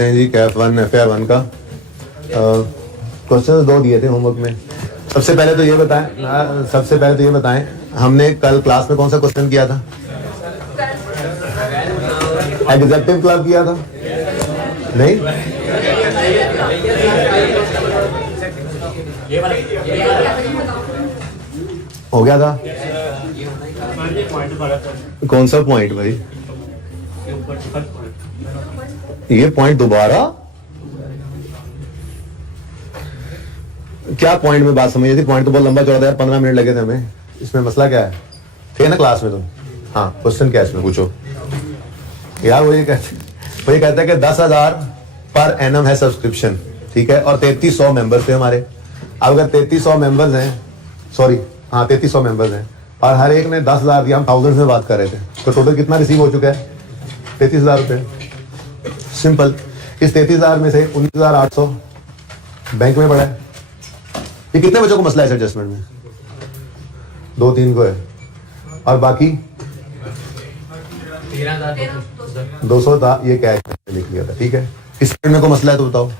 हैं जी कैफ 1 FAR 1 का question 2 दिए थे होमवर्क में। सबसे पहले तो ये बताएं हमने कल क्लास में कौन सा क्वेश्चन किया था? एग्जेक्टिव क्लब किया था? नहीं, हो गया था। कौन सा पॉइंट भाई? ये पॉइंट दोबारा क्या पॉइंट में बात समझी थी? पॉइंट तो बहुत लंबा चौड़ा यार, 15 मिनट लगे थे हमें। इसमें मसला क्या है? थे ना क्लास में तुम? हाँ, क्वेश्चन क्या है इसमें पूछो यार। वो ये कहता है कि 10,000 पर एनम है सब्सक्रिप्शन, ठीक है, और 3300 मेंबर्स थे हमारे। अब अगर 3300 मेंबर्स हैं, सॉरी हाँ 3300 मेंबर्स हैं और हर एक ने 10,000 दिया, हम थाउजेंड में बात कर रहे थे, तो टोटल कितना रिसीव हो चुका है? 33,000 रुपये। सिंपल। इस 33,000 में से 19,800 बैंक में पड़ा है। ये कितने बच्चों को मसला है एडजस्टमेंट में? 2-3 को है और बाकी 200 था। ये क्या है? लिख लिया था, ठीक है। इस में को मसला है तो बताओ।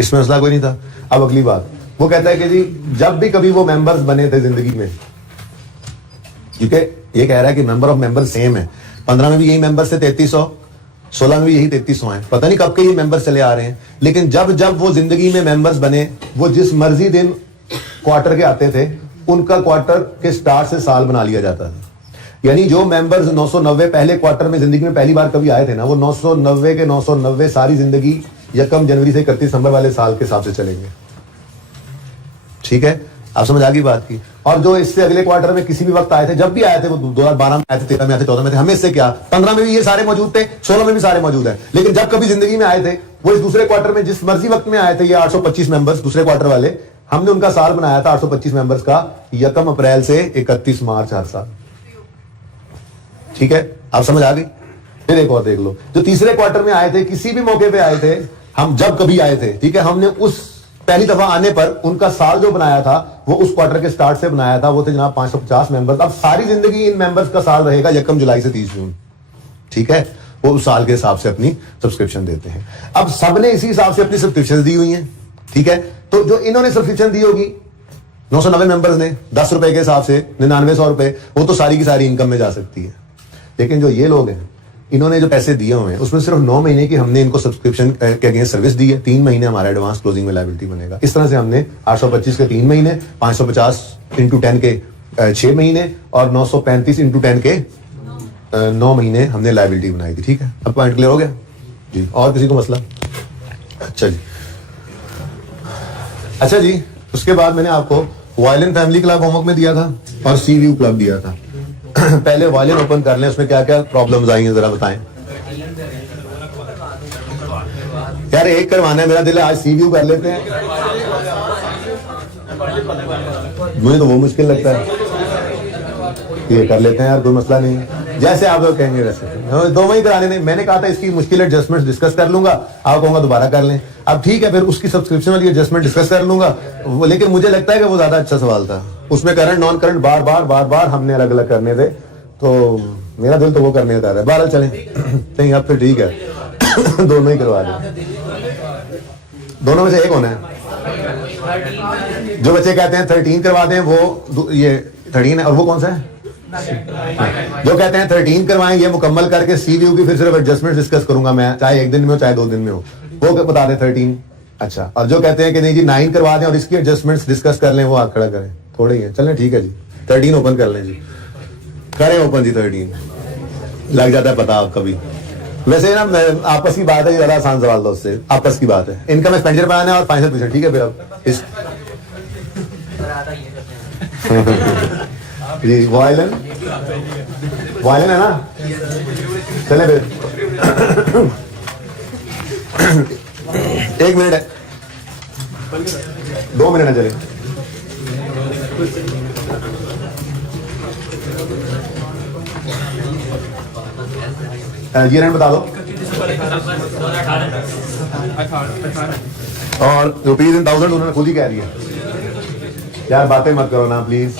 इसमें मसला कोई नहीं था। अब अगली बात, वो कहता है कि जी जब भी कभी वो मेंबर्स बने थे जिंदगी में, क्योंकि ये कह रहा है कि नंबर ऑफ मेंबर सेम है। 15 में भी यही मेंबर्स थे 3300, 16 में भी यही 3300 हैं। पता नहीं कब के ये मेंबर्स चले आ रहे हैं, लेकिन जब जब वो जिंदगी में मेंबर्स बने, वो जिस मर्जी दिन क्वार्टर के आते थे, उनका क्वार्टर के स्टार्ट से साल बना लिया जाता था। यानी जो मेंबर्स 990 पहले क्वार्टर में जिंदगी में पहली बार कभी आए थे ना, वो 990 के 990 सारी जिंदगी 1 जनवरी से 31 दिसंबर वाले साल के हिसाब से चलेंगे। ठीक है, आप समझ आ गई बात की। और जो इससे अगले क्वार्टर में किसी भी वक्त आए थे, जब भी आए थे, वो 2012 में आए थे, 13 में आए थे, 14 में थे, हमें इससे क्या? 15 में भी ये सारे मौजूद थे, 16 में भी सारे मौजूद हैं। लेकिन जब कभी जिंदगी में आए थे, वो इस दूसरे क्वार्टर में जिस मर्जी वक्त में आए थे, ये 825 मेंबर्स दूसरे क्वार्टर वाले, हमने उनका साल बनाया था 825 मेंबर्स का 1 अप्रैल से 31 मार्च हर साल। ठीक है, आप समझ आ गई? फिर एक और देख लो, जो तीसरे क्वार्टर में आए थे, किसी भी मौके पे आए थे, हम जब कभी आए थे, ठीक है, हमने उस पहली दफा आने पर उनका साल जो बनाया था, वो उस क्वार्टर के स्टार्ट से बनाया था, वो थे जनाब 550 मेंबर्स। अब सारी जिंदगी इन मेंबर्स का साल रहेगा 1 जुलाई से 30 जून। ठीक है, वो उस साल के हिसाब से अपनी सब्सक्रिप्शन देते हैं। अब सबने इसी हिसाब से अपनी सब्सक्रिप्शन दी हुई हैं, ठीक है। तो जो इन्होंने सब्सक्रिप्शन दी होगी 990 मेंबर्स ने 10 रुपए के हिसाब से 9900 रुपए, वो तो सारी की सारी इनकम में जा सकती है। लेकिन जो ये लोग हैं, इन्होंने जो पैसे दिए हुए हैं, उसमें सिर्फ 9 महीने की हमने इनको सब्सक्रिप्शन के अगेंस्ट सर्विस दी है। 3 महीने हमारा एडवांस क्लोजिंग में लायबिलिटी बनेगा। इस तरह से हमने 825 के 3 महीने, 550 इंटू 10 के 6 महीने और 935 इंटू 10 के 9 महीने हमने लायबिलिटी बनाई थी। ठीक है, अब पॉइंट क्लियर हो गया जी? और किसी को मसला? अच्छा जी, उसके बाद मैंने आपको वायलिन फैमिली क्लब होमवर्क में दिया था और सी व्यू क्लब दिया था। पहले वायलिन ओपन कर लें, उसमें क्या क्या प्रॉब्लम्स आई हैं जरा बताएं यार। एक करवाना है, मेरा दिल है आज सी व्यू कर लेते हैं। मुझे तो वो मुश्किल लगता है, ये कर लेते हैं यार, कोई मसला नहीं है। जैसे आप लोग कहेंगे वैसे, 2 महीने कराने नहीं। मैंने कहा था इसकी मुश्किल एडजस्टमेंट डिस्कस कर लूंगा, आप कहूंगा दोबारा कर लें। अब ठीक है, फिर उसकी सब्सक्रिप्शन वाली एडजस्टमेंट डिस्कस कर लूंगा। लेकिन मुझे लगता है कि वो ज्यादा अच्छा सवाल था। उसमें करंट नॉन करंट बार बार हमने अलग अलग करने थे, तो मेरा दिल तो वो करने का है। 12 चलें नहीं, अब फिर ठीक है दोनों ही करवा दें। दोनों में से एक होना है। जो बच्चे कहते हैं 13 करवा दें, वो ये 13 है, और वो कौन सा है? जो कहते हैं 13 करवाएं, ये मुकम्मल करके सी व्यू की फिर सिर्फ एडजस्टमेंट डिस्कस करूंगा मैं, चाहे 1 दिन में हो चाहे 2 दिन में हो, वो बता दें 13। अच्छा, और जो कहते हैं कि नहीं जी 9 करवा दें और इसकी एडजस्टमेंट्स डिस्कस कर लें, वो हाथ खड़ा करें। थोड़े ही है, चलें ठीक है जी। 13 ओपन कर लें जी, करें ओपन जी। 13 लग जाता है पता आपका भी। वैसे ना आपस की बात है, ज्यादा आसान सवाल था उससे, आपस की बात है। इनकम एक्सपेंडिचर बनाना है और फाइनल पोजीशन, ठीक है। फिर अब इस जी वायलिन है ना, चले फिर 1 मिनट है, 2 मिनट है, चले। ये रेंट बता दो और रुपीज इन 1000 उन्होंने खुद ही कह दिया यार, बातें मत करो ना प्लीज।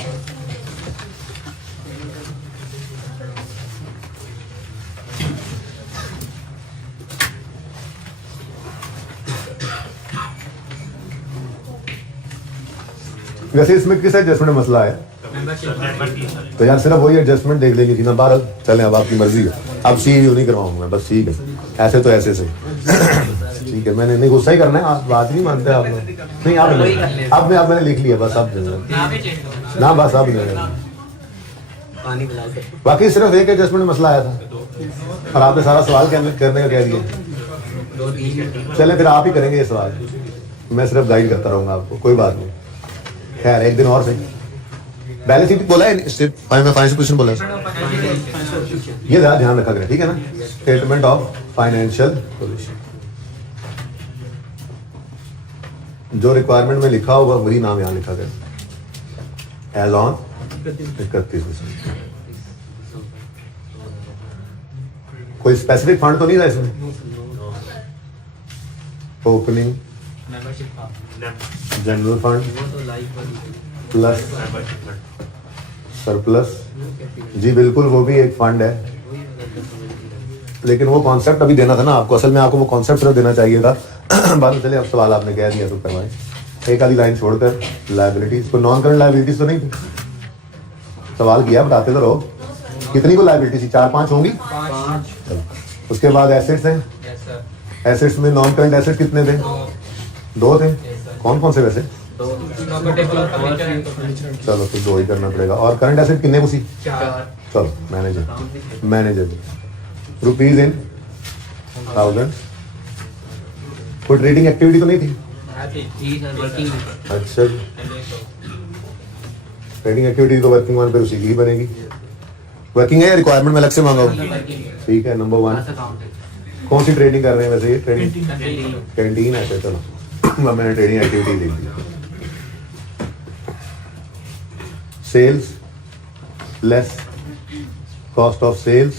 वैसे इसमें किस एडजस्टमेंट में मसला है? तो यार सिर्फ वही एडजस्टमेंट देख लेंगे थी ना, बाहर चलें, अब आपकी मर्जी है। अब CU नहीं करवाऊंगा बस, ठीक है, ऐसे तो ऐसे से ठीक है। मैंने नहीं गुस्सा ही करना है, आप बात नहीं मानते आप लोग। नहीं आप मैंने लिख लिया बस, अब ना बस अब बाकी सिर्फ एक एडजस्टमेंट में मसला आया था और आपने सारा सवाल करने का कह दिया। चले फिर आप ही करेंगे ये सवाल, मैं सिर्फ गाइड करता रहूंगा आपको, कोई बात नहीं। खैर एक दिन और सही। बैलेंस शीट बोला है, फाइनेंशियल पोजीशन बोला है, ये ध्यान रखा करें, ठीक है ना। स्टेटमेंट ऑफ फाइनेंशियल पोजीशन, जो रिक्वायरमेंट में लिखा होगा वही नाम यहाँ लिखा करें, एज ऑन 31। कोई स्पेसिफिक फंड तो नहीं था इसमें? Opening general fund plus surplus, जी बिल्कुल वो भी एक फंड है, लेकिन वो कॉन्सेप्ट अभी देना था ना आपको। असल में आपको वो कॉन्सेप्ट सिर्फ देना चाहिए था बाद में। चले अब सवाल आपने कह दिया तो करवाएं, एक आधी लाइन छोड़कर। लायबिलिटीज को नॉन करंट लायबिलिटीज तो नहीं थी, सवाल किया बताते तो रहो। कितनी को लायबिलिटी थी? 4-5 होंगी। उसके बाद एसेट्स हैं, एसेट्स में नॉन करंट एसेट कितने थे? 2 थे। कौन कौन से वैसे? चलो तो 2 ही करना पड़ेगा। और करंट एसेट कितने को सी? 4। चलो मैनेजर रुपीज इन 1000। कोई ट्रेडिंग एक्टिविटी तो नहीं थी? अच्छा, ट्रेडिंग एक्टिविटी तो वर्किंग वन पे उसी की ही बनेगी। वर्किंग है या रिक्वायरमेंट में अलग से मांगा? ठीक है, नंबर 1 कौन सी ट्रेडिंग कर रहे हैं वैसे? ये ट्रेडिंग कैंटीन है। चलो मैंने ट्रेडिंग एक्टिविटी लिख दी। Sales less cost of sales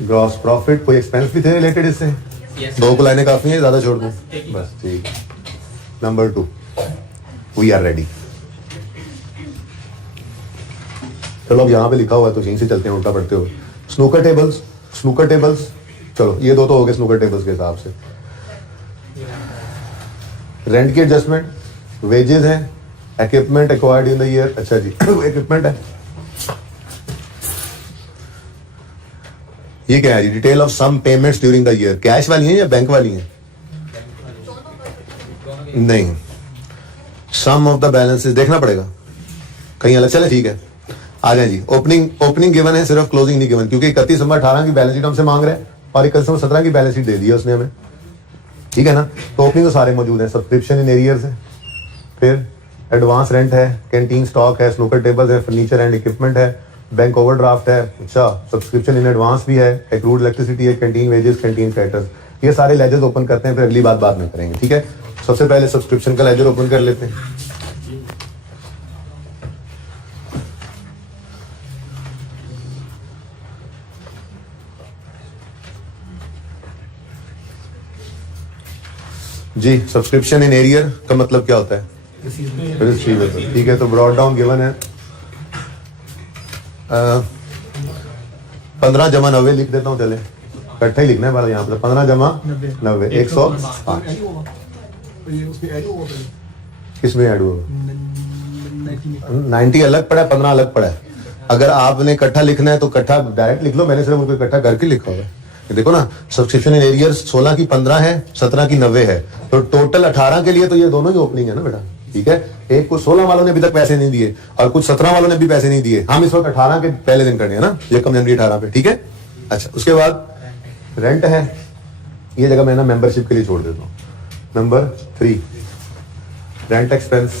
gross profit. कोई एक्सपेंस भी थे रिलेटेड इससे? 2 को लाइनें काफी है, ज्यादा छोड़ दूं? बस ठीक। Number 2 we are ready. चलो अब यहाँ पे लिखा हुआ है तो यहीं से चलते हैं उल्टा पढ़ते हुए। स्नूकर टेबल्स, चलो ये 2 तो हो गए स्नूकर टेबल्स के हिसाब से। रेंट की एडजस्टमेंट, वेजेस हैं, equipment acquired in the year. अच्छा जी इक्विपमेंट है, ये क्या है जी? Detail of some payments during the year. Cash वाली हैं या बैंक वाली हैं? नहीं, सम ऑफ द बैलेंसेस देखना पड़ेगा कहीं अलग। चले ठीक है, आ जाए जी। ओपनिंग गिवन है, सिर्फ क्लोजिंग नहीं गिवन, क्योंकि 31 दिसंबर 18 की बैलेंस शीट हमसे मांग रहे हैं और 31 दिसंबर 17 की बैलेंस शीट दे दी है उसने हमें, ठीक है ना। तो ओपनिंग तो सारे मौजूद हैं। सब्सक्रिप्शन इन एरियर्स है, फिर एडवांस रेंट है, कैंटीन स्टॉक है, स्नूकर टेबल्स है, फर्नीचर एंड इक्विपमेंट है, बैंक ओवरड्राफ्ट है। अच्छा, सब्सक्रिप्शन इन एडवांस भी है, एक्रूड इलेक्ट्रिसिटी है, कैंटीन वेजेस, कैंटीन क्रेडिटर्स। ये सारे लेजर्स ओपन करते हैं, फिर अगली बात बाद में करेंगे, ठीक है। सबसे पहले सब्सक्रिप्शन का लेजर ओपन कर लेते हैं। जी, सब्सक्रिप्शन इन एरियर का मतलब क्या होता है? रिसीवेबल, ठीक है। तो ब्रॉड डाउन गिवन है 15 जमा 90 लिख देता हूँ। चले इकट्ठा ही लिखना है यहाँ पर। 15 जमा 90 105। किसमें ऐड हुआ? 90 अलग पड़ा है, 15 अलग पड़ा है। अगर आपने इकट्ठा लिखना है तो इकट्ठा डायरेक्ट लिख लो, मैंने सिर्फ उनको इकट्ठा करके लिखा हुआ है। देखो ना, सब्सक्रिप्शन इन एरियर्स 16 की 15 है, 17 की 90 है, तो टोटल 18 के लिए तो ये दोनों ही ओपनिंग है ना बेटा, ठीक है। एक को 16 वालों ने अभी तक पैसे नहीं दिए और कुछ 17 वालों ने भी पैसे नहीं दिए। हम इस वक्त 18 के पहले दिन करने हैं ना, ये कम जनवरी 18 पे, ठीक है। अच्छा, उसके बाद रेंट है, ये जगह मैं ना मेंबरशिप के लिए छोड़ देता हूँ। नंबर 3 रेंट एक्सपेंस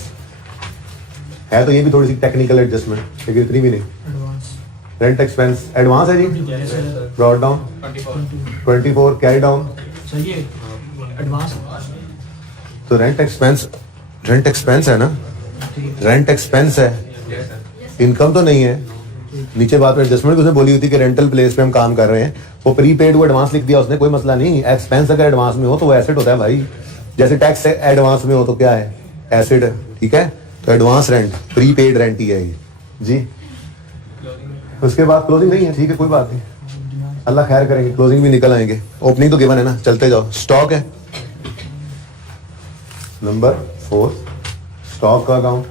है, तो ये भी थोड़ी सी टेक्निकल एडजस्टमेंट, लेकिन इतनी भी नहीं। रेंट एक्सपेंस एडवांस है जी, ब्रॉड डाउन 24 कैरी डाउन, तो रेंट एक्सपेंस है ना, रेंट एक्सपेंस है, इनकम तो नहीं है। नीचे बात में एडजस्टमेंट उसने बोली हुई थी कि रेंटल प्लेस पे हम काम कर रहे हैं, वो प्रीपेड वो एडवांस लिख दिया उसने, कोई मसला नहीं। एक्सपेंस अगर एडवांस में हो तो वो एसेट होता है भाई, जैसे टैक्स एडवांस में हो तो क्या है? एसेट है, ठीक है। तो एडवांस रेंट प्रीपेड रेंट ही है ये जी। उसके बाद क्लोजिंग नहीं है, ठीक है, कोई बात नहीं, अल्लाह खैर करेंगे, क्लोजिंग भी निकल आएंगे। ओपनिंग तो गिवन है ना, चलते जाओ। स्टॉक है नंबर 4, स्टॉक का account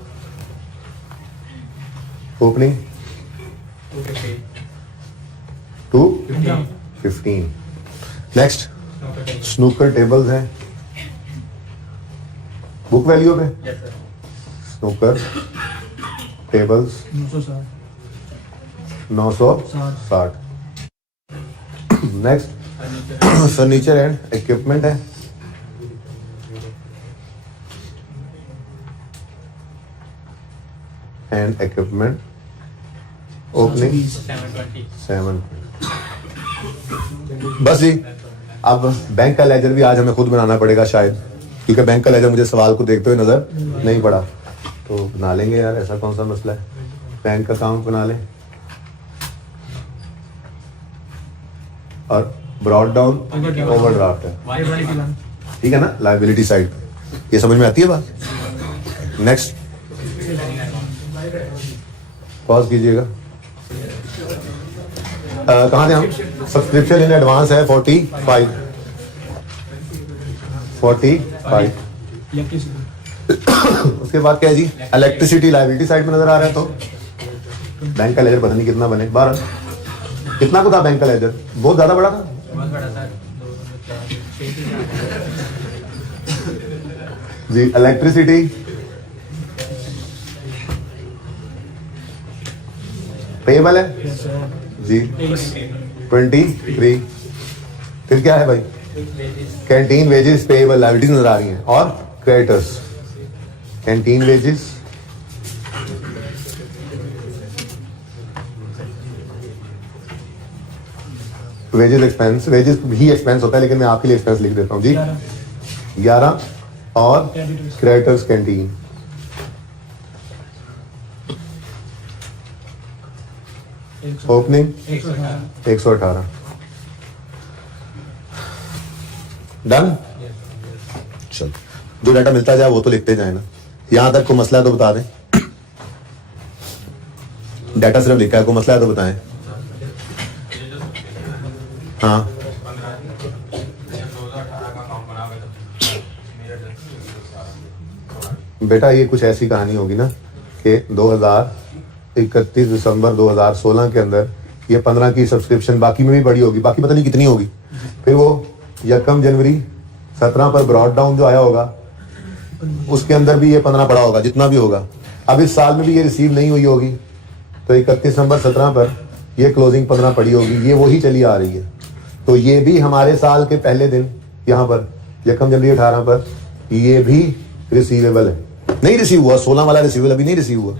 opening 215। Next snooker tables हैं बुक वैल्यू पे snooker tables 960। Next furniture and equipment है एंड इक्विपमेंट ओपनिंग 7। बस जी। अब बैंक का लेजर भी आज हमें खुद बनाना पड़ेगा शायद, क्योंकि बैंक का लेजर मुझे सवाल को देखते हुए नजर नहीं पड़ा, तो बना लेंगे यार, ऐसा कौन सा मसला है। बैंक अकाउंट बना लें और ब्रॉड डाउन ओवरड्राफ्ट है, ठीक है ना, लायबिलिटी साइड। ये समझ में आती है बात। नेक्स्ट पॉज कीजिएगा। कहाँ थे हम? सब्सक्रिप्शन इन एडवांस है 45। उसके बाद क्या है जी? इलेक्ट्रिसिटी लायबिलिटी साइड में नजर आ रहा है। तो बैंक का लेजर पता नहीं कितना बने, 12। कितना को था बैंक का लेजर? बहुत ज्यादा बड़ा था। जी इलेक्ट्रिसिटी पेएबल है जी 23। फिर क्या है भाई? कैंटीन वेजेस पेएबल लायबिलिटीज नजर आ रही हैं, और creditors canteen wages wages expense, wages भी एक्सपेंस होता है लेकिन मैं आपके लिए एक्सपेंस लिख देता हूं जी 11, और क्रेडिटर्स कैंटीन ओपनिंग 118। डन। चलो जो डाटा मिलता जाए वो तो लिखते जाए ना। यहां तक कोई मसला है तो बता दें। डाटा सिर्फ लिखा है, कोई मसला है तो बताएं। हाँ बेटा ये कुछ ऐसी कहानी होगी ना कि 31 दिसंबर 2016 के अंदर ये 15 की सब्सक्रिप्शन बाकी में भी बड़ी होगी, बाकी पता नहीं कितनी होगी। फिर वो 1 जनवरी 17 पर ब्रॉड डाउन जो आया होगा उसके अंदर भी ये 15 पड़ा होगा, जितना भी होगा। अब इस साल में भी ये रिसीव नहीं हुई होगी, तो 31 दिसंबर 17 पर ये क्लोजिंग 15 पड़ी होगी, ये वही चली आ रही है। तो ये भी हमारे साल के पहले दिन यहाँ पर 1 जनवरी 18 पर ये भी रिसीवेबल है। नहीं रिसीव हुआ, 16 वाला रिसीवेबल अभी नहीं रिसीव हुआ,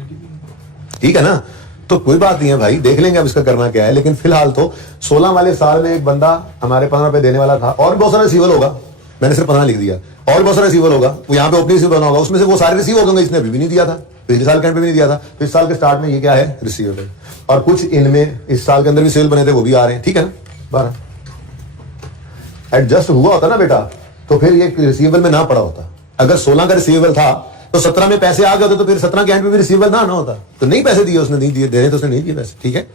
ठीक है ना। तो कोई बात नहीं है भाई, देख लेंगे अब इसका करना क्या है। लेकिन फिलहाल तो 16 वाले साल में एक बंदा हमारे 15 रुपए देने वाला था, और बहुत सारा रिसीवल होगा, मैंने सिर्फ 15 लिख दिया, और बहुत सारा रिसीवल होगा, वो यहाँ पे ओपनिंग रिसीवल बना होगा, उसमें से वो सारे रिसीव हो गए। इसने अभी भी नहीं दिया था, पिछले साल के एंड पे भी नहीं दिया था, तो इस साल के स्टार्ट में ये क्या है? रिसीवेबल। और कुछ इनमें इस साल के अंदर भी सेल बने थे, वो भी आ रहे हैं, ठीक है ना। 12 एडजस्ट हुआ होता ना बेटा, तो फिर ये रिसीवेबल में ना पड़ा होता। अगर 16 का रिसीवेबल था तो 17 में पैसे आ गए होते, तो फिर 17 के एंड पे भी रिसीवेबल ना होता। तो नहीं पैसे दिए उसने, नहीं दिए, दे रहे तो उसने नहीं दिए पैसे, ठीक है।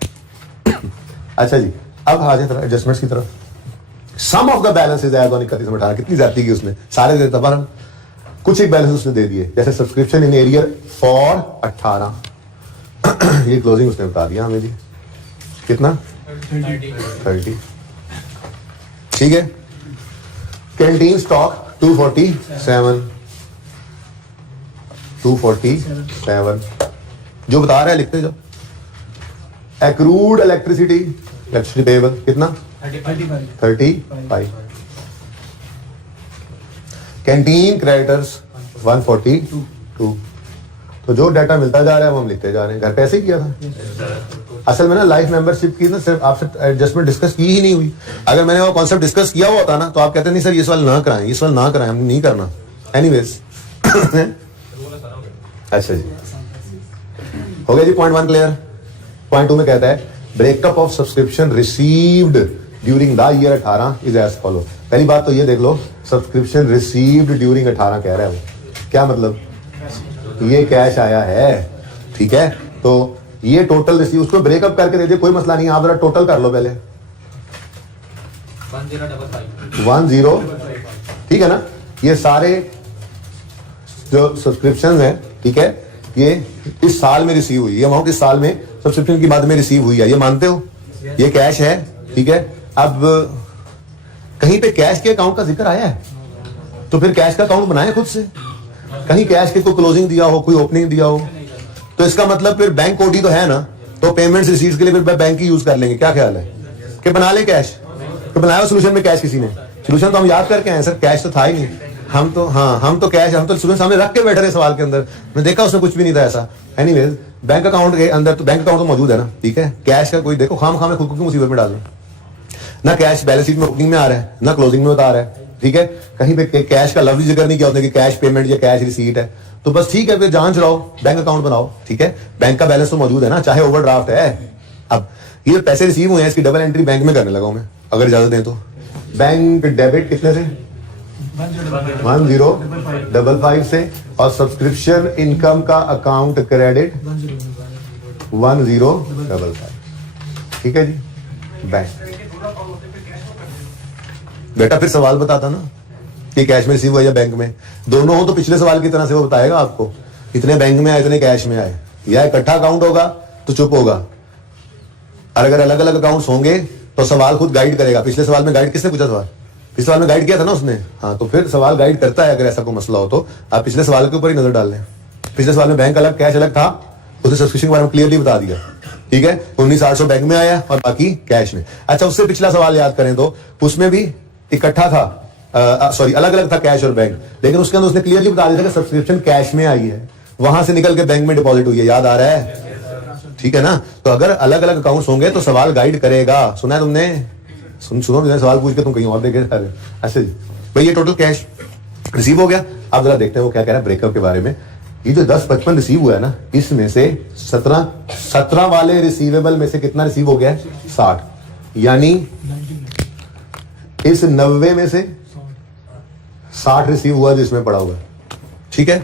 अच्छा जी, अब आ जाए एडजस्टमेंट्स की तरफ। Some of the balance is as on 31 में 18। कितनी ज्यादती की उसने, सारे देता पर कुछ एक बैलेंस उसने दे दिए, जैसे सब्सक्रिप्शन इन एरियर फॉर 18 ये क्लोजिंग उसने बता दिया हमें जी, कितना 30, ठीक है। कैंटीन स्टॉक 247 जो बता रहा है लिखते जाओ। एक्रूड इलेक्ट्रिसिटी पेएबल कितना 35। Canteen creditors 142। तो जो डाटा मिलता जा रहा है वो हम लिखते जा रहे हैं। घर पैसे किया था असल में ना, लाइफ मेंबरशिप की ना सिर्फ आपसे एडजस्टमेंट डिस्कस की ही नहीं हुई। अगर मैंने वो कॉन्सेप्ट डिस्कस किया हुआ होता ना, तो आप कहते नहीं सर ये सवाल ना कराएं, ये सवाल ना कराएं, हम नहीं करना। एनीवेज अच्छा जी, हो गया जी। Point 1 clear. पॉइंट 2 में कहता है breakup of subscription received during the year 18 is as follow. पहली बात तो ये देख लो, सब्सक्रिप्शन रिसीव्ड ड्यूरिंग 18 कह रहा है वो, क्या मतलब? ये कैश आया है, ठीक है। तो ये टोटल रिसीव, उसको ब्रेकअप करके दे दे, कोई मसला नहीं। आप जरा टोटल कर लो पहले 10, ठीक है ना। ये सारे जो सब्सक्रिप्शन है ठीक है, ये इस साल में रिसीव हुई, ये अमाउंट इस साल में सब्सक्रिप्शन की बाद में रिसीव हुई है, ये मानते हो? ये कैश है, ठीक है। अब कहीं पे कैश के अकाउंट का जिक्र आया है तो फिर कैश का अकाउंट बनाए खुद से। कहीं कैश के कोई क्लोजिंग दिया हो, कोई ओपनिंग दिया हो, तो इसका मतलब फिर बैंक कोडी तो है ना, तो पेमेंट्स रिसीट्स के लिए फिर बैंक ही यूज कर लेंगे। क्या ख्याल है कि बना ले कैश? तो बनाया सोल्यूशन में कैश किसी ने? सोल्यूशन तो हम याद करके आए सर, कैश तो था ही नहीं। हम तो कैश, हम तो सोल्यूशन सामने रख के बैठे रहे सवाल के अंदर, मैं देखा उसमें कुछ भी नहीं था ऐसा। एनीवेज, बैंक अकाउंट के अंदर तो बैंक अकाउंट तो मौजूद है ना, ठीक है। कैश का कोई देखो खाम में खुद को मुसीबत में डालो ना। कैश बैलेंस शीट में ओपनिंग में आ रहा है ना क्लोजिंग में उतार रहा है, ठीक है। कहीं पे कैश का लफ्ज जिक्र नहीं किया उसने कि कैश पेमेंट या कैश रिसीट है, तो बस ठीक है, फिर जांच लाओ, बैंक अकाउंट बनाओ, ठीक है। बैंक का बैलेंस तो मौजूद है ना, चाहे ओवरड्राफ्ट है। अब ये पैसे रिसीव हुए हैं, इसकी डबल एंट्री बैंक में करने लगा हूं मैं, अगर इजाजत दें तो। बैंक डेबिट कितने से? 1055 से, और सब्सक्रिप्शन इनकम का अकाउंट क्रेडिट 1055, ठीक है जी। बैंक बेटा फिर सवाल बताता ना कि कैश में रिसीव हुआ या बैंक में, दोनों हो तो पिछले सवाल की तरह से वो बताएगा आपको, इतने बैंक में आए इतने कैश में आए, या इकट्ठा अकाउंट होगा तो चुप होगा, और अगर अलग अलग अकाउंट्स होंगे तो सवाल खुद गाइड करेगा। पिछले सवाल में गाइड किसने पूछा सवाल? पिछले सवाल में गाइड किया था ना उसने, हाँ, तो फिर सवाल गाइड करता है। अगर ऐसा कोई मसला हो तो आप पिछले सवाल के ऊपर ही नजर डाल लें। पिछले सवाल में बैंक अलग कैश अलग था, उसने सब्सक्रिप्शन के बारे में क्लियरली बता दिया, ठीक है। 19,800 बैंक में आया और बाकी कैश में। अच्छा, उससे पिछला सवाल याद करें तो उसमें भी इकट्ठा था, सॉरी अलग अलग था कैश और बैंक, लेकिन उसके अंदर उसने क्लियरली बता दिया था कि सब्सक्रिप्शन कैश में आई है, वहां से निकल के बैंक में डिपॉजिट हुई है। याद आ रहा है? ठीक है ना। तो अगर अलग अलग अकाउंट्स होंगे तो सवाल गाइड करेगा। सुना है तुमने? सुनो, सवाल पूछ के तुम कहीं और देखे। ऐसे भाई, ये टोटल कैश रिसीव हो गया। अब जरा देखते हैं वो क्या कह रहा है ब्रेकअप के बारे में। ये जो 10-55 रिसीव हुआ है ना, इसमें से 17 वाले रिसीवेबल में से कितना रिसीव हो गया है? 60। यानी इस 90 में से 60 रिसीव हुआ जिसमें पड़ा हुआ है, ठीक है।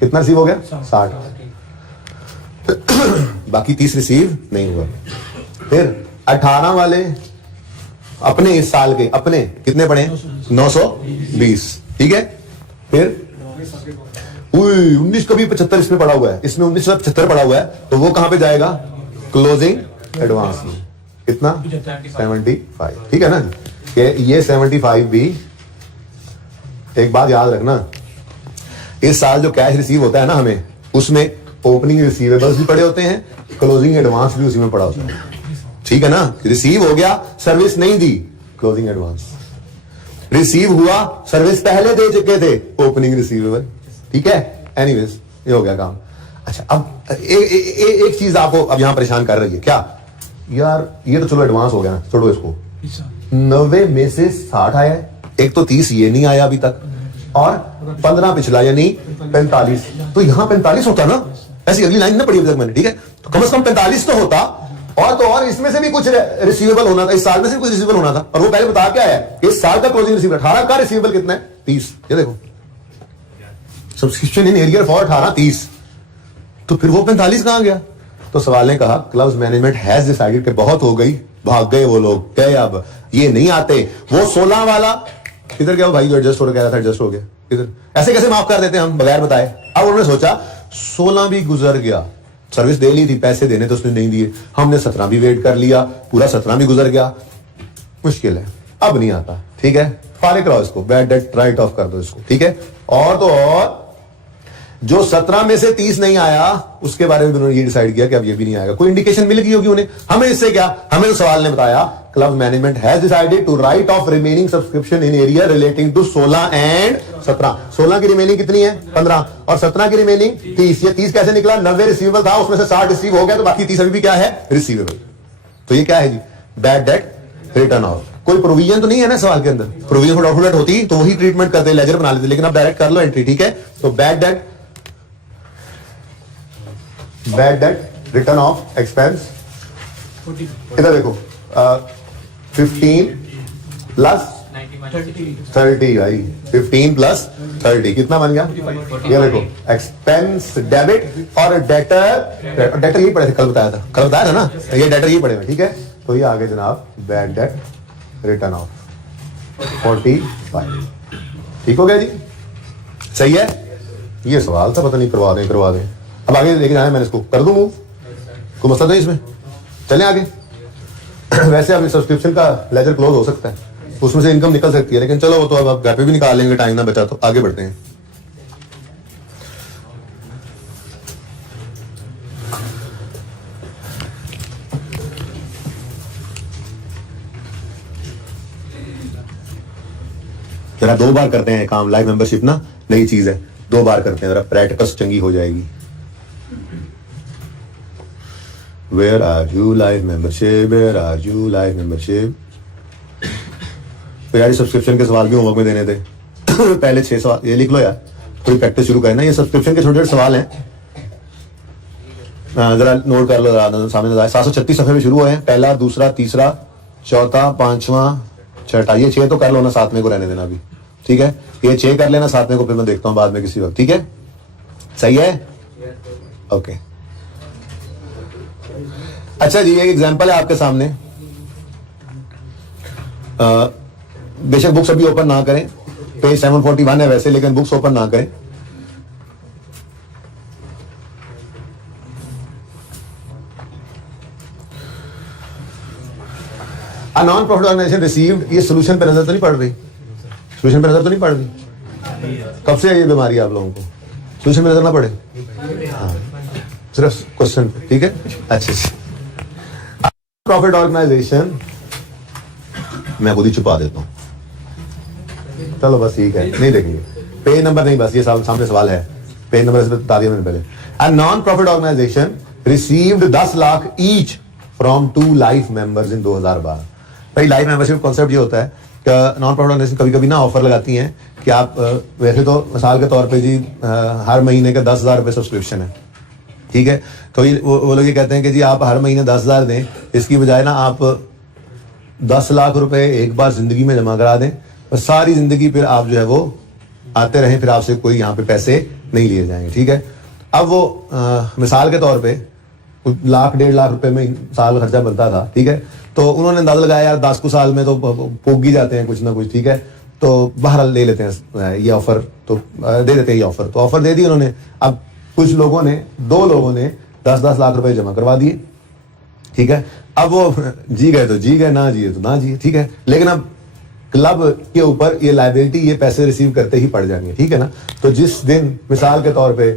कितना रिसीव हो गया? 60। बाकी 30 रिसीव नहीं हुआ। फिर 18 वाले अपने इस साल के अपने कितने पड़े? 920, ठीक है। फिर 19 का भी 75 इसमें पड़ा हुआ है, इसमें 1975 पड़ा हुआ है, तो वो कहां पे जाएगा? क्लोजिंग एडवांस में। कितना? 75, ठीक है ना। ये 75 भी, एक बात याद रखना, इस साल जो कैश रिसीव होता है ना हमें, उसमें ओपनिंग रिसीवेबल्स भी पड़े होते हैं, क्लोजिंग एडवांस भी उसी में पड़ा होता है, ठीक है ना। रिसीव हो गया, सर्विस नहीं दी, क्लोजिंग एडवांस। रिसीव हुआ, सर्विस पहले दे चुके थे, ओपनिंग रिसीवेबल, ठीक है। एनीवेज, ये हो गया काम। अच्छा, अब एक चीज आपको अब यहां परेशान कर रही है, क्या यार? ये तो चलो एडवांस हो गया ना, छोड़ो इसको। 90 में से 60 आया है, एक तो 30 ये नहीं आया अभी तक, और 15 पिछला यानी 45। तो यहां 45 होता ना, ऐसी अगली लाइन ना पड़ी अभी तक मैंने, ठीक है। तो कम से कम 45 तो होता, और तो और इसमें से भी कुछ रिसीवेबल होना था, इस साल में से कुछ रिसीवेबल होना था। और वो पहले बता क्या है, इस साल का क्लोजिंग रिसीवेबल 18 का, रिसीवेबल कितना है? 30। ये देखो, सब्सक्रिप्शन इन एरियर फॉर 18 30, तो फिर वो 45 कहां गया? तो सवाल ने कहा क्लब्स मैनेजमेंट हैज डिसाइडेड कि बहुत हो गई, भाग गए वो लोग, गए, अब ये नहीं आते। वो 16 वाला किधर गया? भाई जो एडजस्ट हो गया था, एडजस्ट हो गया किधर? ऐसे कैसे माफ कर देते हैं हम बगैर बताए? अब उन्होंने सोचा 16 भी गुजर गया, सर्विस दे ली थी, पैसे देने तो उसने नहीं दिए, हमने 17 भी वेट कर लिया, पूरा 17 भी गुजर गया, मुश्किल है, अब नहीं आता, ठीक है। फारिग कराओ इसको, बैड डेट राइट ऑफ कर दो इसको, ठीक है। और तो और जो 17 में से 30 नहीं आया, उसके बारे में उन्होंने ये डिसाइड किया कि अब ये भी नहीं आएगा। कोई इंडिकेशन मिल गई होगी उन्हें, हमें इससे क्या? हमें तो सवाल ने बताया club management has decided to write off remaining subscription in arrear relating to 16 and 17। 16 की रिमेनिंग कितनी है? 15, और 17 की रिमेनिंग 30। ये 30 कैसे निकला? 90 रिसीवेबल था, उसमें से 60 रिसीव हो गया, तो बाकी 30 अभी भी क्या है? रिसीवेबल। तो ये क्या है जी? Bad debt written off. कोई प्रोविजन तो नहीं है ना सवाल के अंदर, प्रोविजन डॉक्यूमेंट होती तो वही ट्रीटमेंट करते, लेजर बना लेते, लेकिन आप डायरेक्ट कर लो एंट्री, ठीक है। तो bad debt written of expense, इधर देखो 15 प्लस 30 भाई, 15 प्लस 30 कितना बन गया? ये देखो एक्सपेंस डेबिट और डेटर, डेटर यही पढ़े थे, कल बताया था ना, ये डेटर यही पढ़े हुए, ठीक है। तो ये आगे जनाब बैड डेट रिटर्न ऑफ 45, ठीक हो गया जी, सही है। ये सवाल था, पता नहीं करवा दें। अब आगे लेके जाना है मैंने इसको, कर दूं मूव, कोई मसला नहीं इसमें, चलें आगे। वैसे अब सब्सक्रिप्शन का लेजर क्लोज हो सकता है, उसमें से इनकम निकल सकती है, लेकिन चलो वो तो अब आप घर पे भी निकाल लेंगे, टाइम ना बचा तो। आगे बढ़ते हैं। जरा 2 बार करते हैं काम, लाइव मेंबरशिप ना नई चीज है, 2 बार करते हैं, जरा प्रैक्टिस चंगी हो जाएगी। Where are you live membership? Where are you live membership? तो यार सब्सक्रिप्शन के सवाल भी होमवर्क में देने थे। पहले 6 सवाल ये लिख लो यार, थोड़ी प्रैक्टिस शुरू करना। ये सब्सक्रिप्शन के छोटे छोटे सवाल हैं, जरा नोट कर लो सामने। 736 सफे में शुरू हुए हैं, पहला, दूसरा, तीसरा, चौथा, पांचवा, छठा, ये 6 तो कर लो ना, 7वें को रहने देना अभी, ठीक है। ये 6 कर लेना, 7वें को फिर मैं देखता हूँ बाद में किसी वक्त, ठीक है। सही है, ओके। अच्छा जी, एक एग्जांपल है आपके सामने। बेशक बुक्स अभी ओपन ना करें, पेज 741 है वैसे, लेकिन बुक्स ओपन ना करें। A non-profit organization received, ये सोल्यूशन पे नजर तो नहीं पड़ रही? सोल्यूशन पे नजर तो नहीं पड़ रही? कब से है ये बीमारी आप लोगों को? सोल्यूशन पे नजर ना पड़े? हाँ, सिर्फ क्वेश्चन, ठीक है। अच्छा, प्रॉफिट ऑर्गेनाइजेशन मैं खुद ही छुपा देता हूँ, चलो बस ठीक है, नहीं देखेंगे। पेज नंबर नहीं, बस ये सामने सवाल है, पेज नंबर इसमें बता दिया मैंने पहले। A non-profit organization received 10 lakh each from 2 life members in 2012। भाई लाइफ मेंबरशिप कॉन्सेप्ट ये होता है कि नॉन प्रॉफिट ऑर्गेनाइजेशन कभी कभी ना ऑफर लगाती हैं कि आप वैसे तो मिसाल के तौर पे जी हर महीने का 10,000 रुपये सब्सक्रिप्शन है, ठीक है। तो वो लोग ये कहते हैं कि जी आप हर महीने 10,000 दें, इसकी बजाय ना आप 10 लाख रुपए एक बार जिंदगी में जमा करा दें, और सारी जिंदगी फिर आप जो है वो आते रहें, फिर आपसे कोई यहाँ पे पैसे नहीं लिए जाएंगे, ठीक है। अब वो मिसाल के तौर पर 1 लाख 1.5 लाख रुपए में साल खर्चा बनता था, ठीक है। तो उन्होंने अंदाजा लगाया यार 10 को साल में तो पोग ही जाते हैं कुछ ना कुछ, ठीक है। तो बहरहाल ले लेते हैं ये ऑफर, तो दे देते हैं ये ऑफर। तो ऑफर दे दी उन्होंने। अब कुछ लोगों ने, 2 लोगों ने 10-10 लाख रुपए जमा करवा दिए, ठीक है। अब वो जी गए तो जी गए, ना जिए तो ना जिए, ठीक है। लेकिन अब क्लब के ऊपर ये लायबिलिटी, ये पैसे रिसीव करते ही पड़ जाएंगे, ठीक है ना। तो जिस दिन मिसाल के तौर पे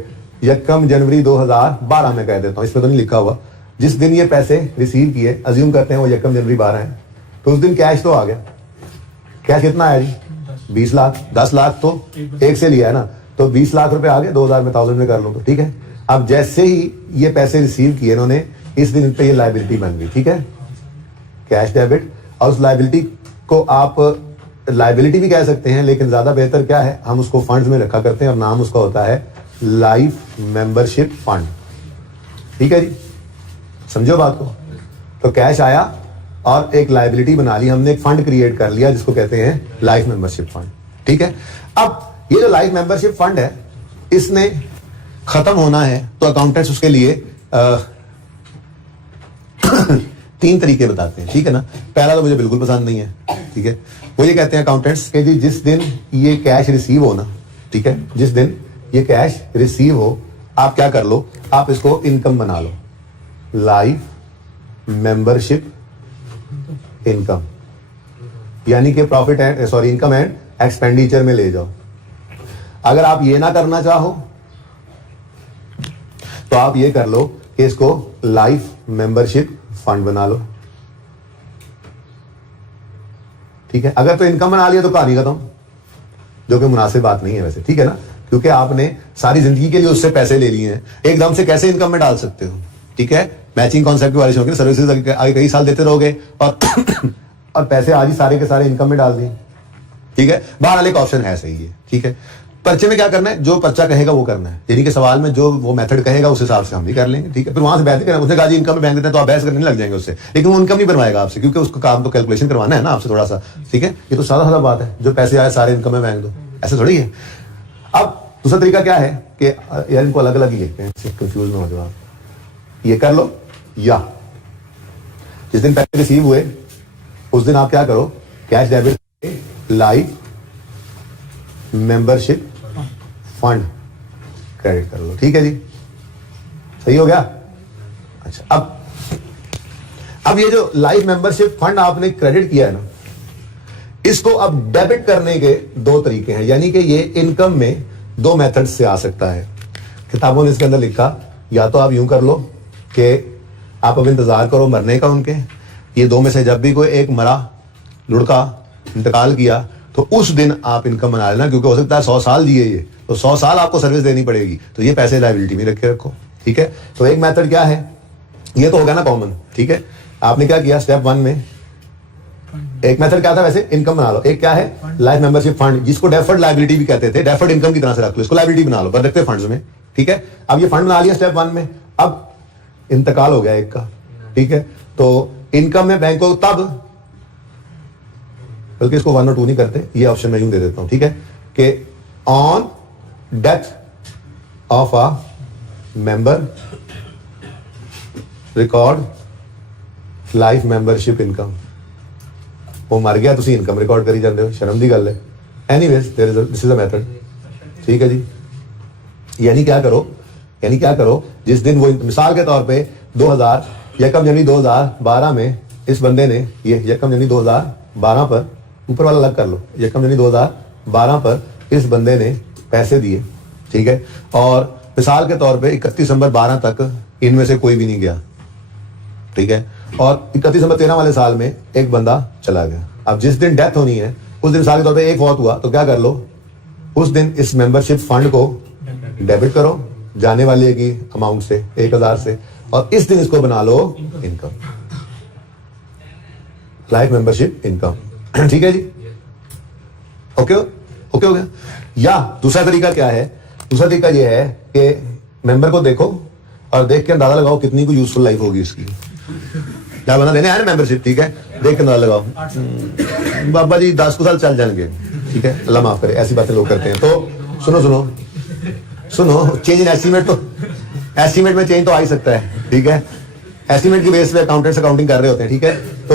1 जनवरी 2012 में कह देता हूँ, इसमें तो नहीं लिखा हुआ, जिस दिन ये पैसे रिसीव किए, अज्यूम करते हैं वो 1 जनवरी 12 है, तो उस दिन कैश तो आ गया। कैश कितना आया जी? 20 लाख। 10 लाख तो एक से लिया है ना, तो 20 लाख रुपए आ गए, 2000 में 1000 में कर लो तो, ठीक है। अब जैसे ही ये पैसे रिसीव किए इन्होंने, इस दिन पे ये लायबिलिटी बन गई, ठीक है, कैश डेबिट। और उस लायबिलिटी को आप लायबिलिटी भी कह सकते हैं, लेकिन ज्यादा बेहतर क्या है, हम उसको फंड्स में रखा करते हैं और नाम उसका होता है लाइफ मेंबरशिप फंड, ठीक है जी। समझो बात को। तो कैश आया और एक लायबिलिटी बना ली हमने, एक फंड क्रिएट कर लिया जिसको कहते हैं लाइफ मेंबरशिप फंड, ठीक है। अब ये जो लाइफ मेंबरशिप फंड है, इसने खत्म होना है तो अकाउंटेंट्स उसके लिए 3 तरीके बताते हैं, ठीक है ना। पहला तो मुझे बिल्कुल पसंद नहीं है, ठीक है। वो ये कहते हैं अकाउंटेंट्स कि जी जिस दिन ये कैश रिसीव हो ना, ठीक है, जिस दिन ये कैश रिसीव हो, आप क्या कर लो, आप इसको इनकम बना लो, लाइफ मेंबरशिप इनकम, यानी कि profit and income and expenditure में ले जाओ। अगर आप ये ना करना चाहो तो आप ये कर लो कि इसको लाइफ मेंबरशिप फंड बना लो, ठीक है। अगर तो इनकम बना लिया तो कहानी खत्म, जो कि मुनासिब बात नहीं है वैसे, ठीक है ना, क्योंकि आपने सारी जिंदगी के लिए उससे पैसे ले लिए हैं, एकदम से कैसे इनकम में डाल सकते हो, ठीक है। मैचिंग कॉन्सेप्ट की बारिश होगी, सर्विसेज आगे कई साल देते रहोगे और पैसे आज ही सारे के सारे इनकम में डाल दिए, ठीक है। बहरहाल एक ऑप्शन है, सही है, ठीक है। पर्चे में क्या करना है, जो पर्चा कहेगा वो करना है, यानी कि सवाल में जो वो मेथड कहेगा उस हिसाब से हम भी कर लेंगे, ठीक है। फिर वहां से बहस करना, उसने कहा जी इनकम में बैंक देते हैं तो आप बहस करने नहीं लग जाएंगे उससे, लेकिन वो इनकम नहीं बनवाएगा आपसे, क्योंकि उसका काम तो कैलकुलेशन करवाना है ना आपसे थोड़ा सा, ठीक है। ये तो सादा बात है, जो पैसे आए सारे इनकम में बैंक दो, ऐसा थोड़ी है। अब दूसरा तरीका क्या है कि यार इनको अलग अलग ही लिखते हैं, कंफ्यूज ना हो जाओ आप, ये कर लो, या जिस दिन पैसे रिसीव हुए उस दिन आप क्या करो, cash debit life membership fund, credit कर लो। ठीक है जी, सही हो गया। अच्छा, अब ये जो लाइफ मेंबरशिप फंड आपने क्रेडिट किया है ना, इसको अब डेबिट करने के दो तरीके हैं, यानी कि ये इनकम में दो मेथड से आ सकता है। किताबों ने इसके अंदर लिखा, या तो आप यूं कर लो कि आप अब इंतजार करो मरने का उनके, ये दो में से जब भी कोई एक मरा, लुड़का इंतकाल किया, तो उस दिन आप इनकम बना लेना, क्योंकि हो सकता है 100 साल जिए ये, तो 100 साल आपको सर्विस देनी पड़ेगी, तो ये पैसे लायबिलिटी में रखे रखो। ठीक है, तो एक मेथड क्या है, ये तो होगा ना कॉमन। ठीक है, आपने क्या किया स्टेप 1 में, एक मेथड क्या था वैसे, इनकम बना लो। एक क्या है, लाइफ मेंबरशिप फंड, जिसको डेफर्ड लायबिलिटी भी कहते थे, डेफर्ड इनकम की तरह से रख लो, इसको लायबिलिटी बना लो, रखते फंड्स में। ठीक है, अब ये फंड बना लिया स्टेप 1 में, अब इंतकाल हो गया एक का। ठीक है, तो इनकम में बैंक को तब, बल्कि इसको 1 और 2 नहीं करते, ये ऑप्शन मैं यूं दे देता हूं। ठीक है, कि on death of a member record life membership income. वो मर गया, तुसी इनकम रिकॉर्ड करी जाते हो, शर्म दी गल है। Anyways this is a method. ठीक है जी, यानी क्या करो, जिस दिन वो, मिसाल के तौर पे 2000 यकम जनवरी 2012 में इस बंदे ने, ये यकम जनवरी 2012 पर, ऊपर वाला अलग कर लो, यकम जनवरी 2012 पर इस बंदे ने पैसे दिए। ठीक है, और मिसाल के तौर पे 31 दिसंबर 12 तक इनमें से कोई भी नहीं गया। ठीक है, और 31 दिसंबर 13 वाले साल में एक बंदा चला गया। अब जिस दिन डेथ होनी है उस दिन मिसाल के तौर पे एक फौत हुआ, तो क्या कर लो, उस दिन इस मेंबरशिप फंड को डेबिट करो जाने वाले की अमाउंट से, 1000 से, और इस दिन इसको बना low income, life membership income. ठीक है जी, ओके हो गया। या दूसरा तरीका क्या है, दूसरा तरीका यह है कि मेंबर को देखो और देख के अंदाजा लगाओ कितनी को यूजफुल लाइफ होगी इसकी। क्या बना देने आया ना मेंबरशिप, ठीक है, देख के अंदाजा लगाओ, बाबा जी 10 साल चल जाएंगे। ठीक है, अल्लाह माफ करे, ऐसी बातें लोग करते हैं। तो सुनो चेंज इन एस्टीमेट, तो एस्टीमेट में चेंज तो आ ही सकता है। ठीक है, एस्टीमेट की बेस पे अकाउंटेंट्स अकाउंटिंग कर रहे होते हैं। ठीक है, तो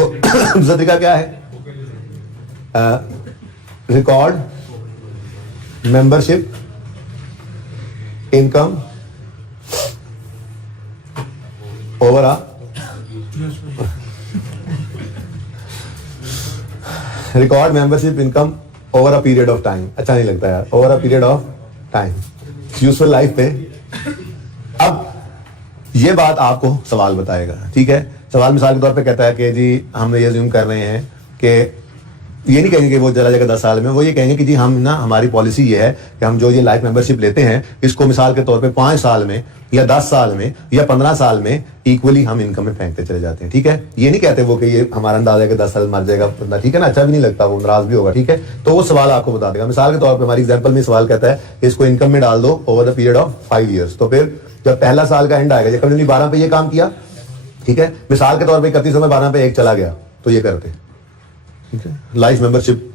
दूसरा तरीका क्या है, record membership income over a record membership income over a period of time. अच्छा नहीं लगता यार, over a period of time, useful life पे। अब ये बात आपको सवाल बताएगा। ठीक है, सवाल मिसाल के तौर पे कहता है कि जी हम ये ज़ूम कर रहे हैं कि, ये नहीं कहेंगे कि वो चला जाएगा 10 साल में, वो ये कहेंगे कि जी हम ना, हमारी पॉलिसी ये है कि हम जो ये लाइफ मेंबरशिप लेते हैं इसको मिसाल के तौर पे 5 साल में या 10 साल में या 15 साल में इक्वली हम इनकम में फेंकते चले जाते हैं। ठीक है, ये नहीं कहते वो कि ये हमारा अंदाजा है कि 10 साल मर जाएगा बंदा। ठीक है ना, अच्छा भी नहीं लगता, वो नाराज भी होगा। ठीक है, तो वो सवाल आपको बता देगा। मिसाल के तौर पर हमारी एग्जाम्पल में सवाल कहता है इसको इनकम में डाल दो over the period of 5 years. तो फिर जब पहला साल का एंड आएगा, ये कभी 12 पे ये काम किया, ठीक है, मिसाल के तौर पर 31 में 12 पे एक चला गया, तो ये करते। ठीक है, लाइफ मेंबरशिप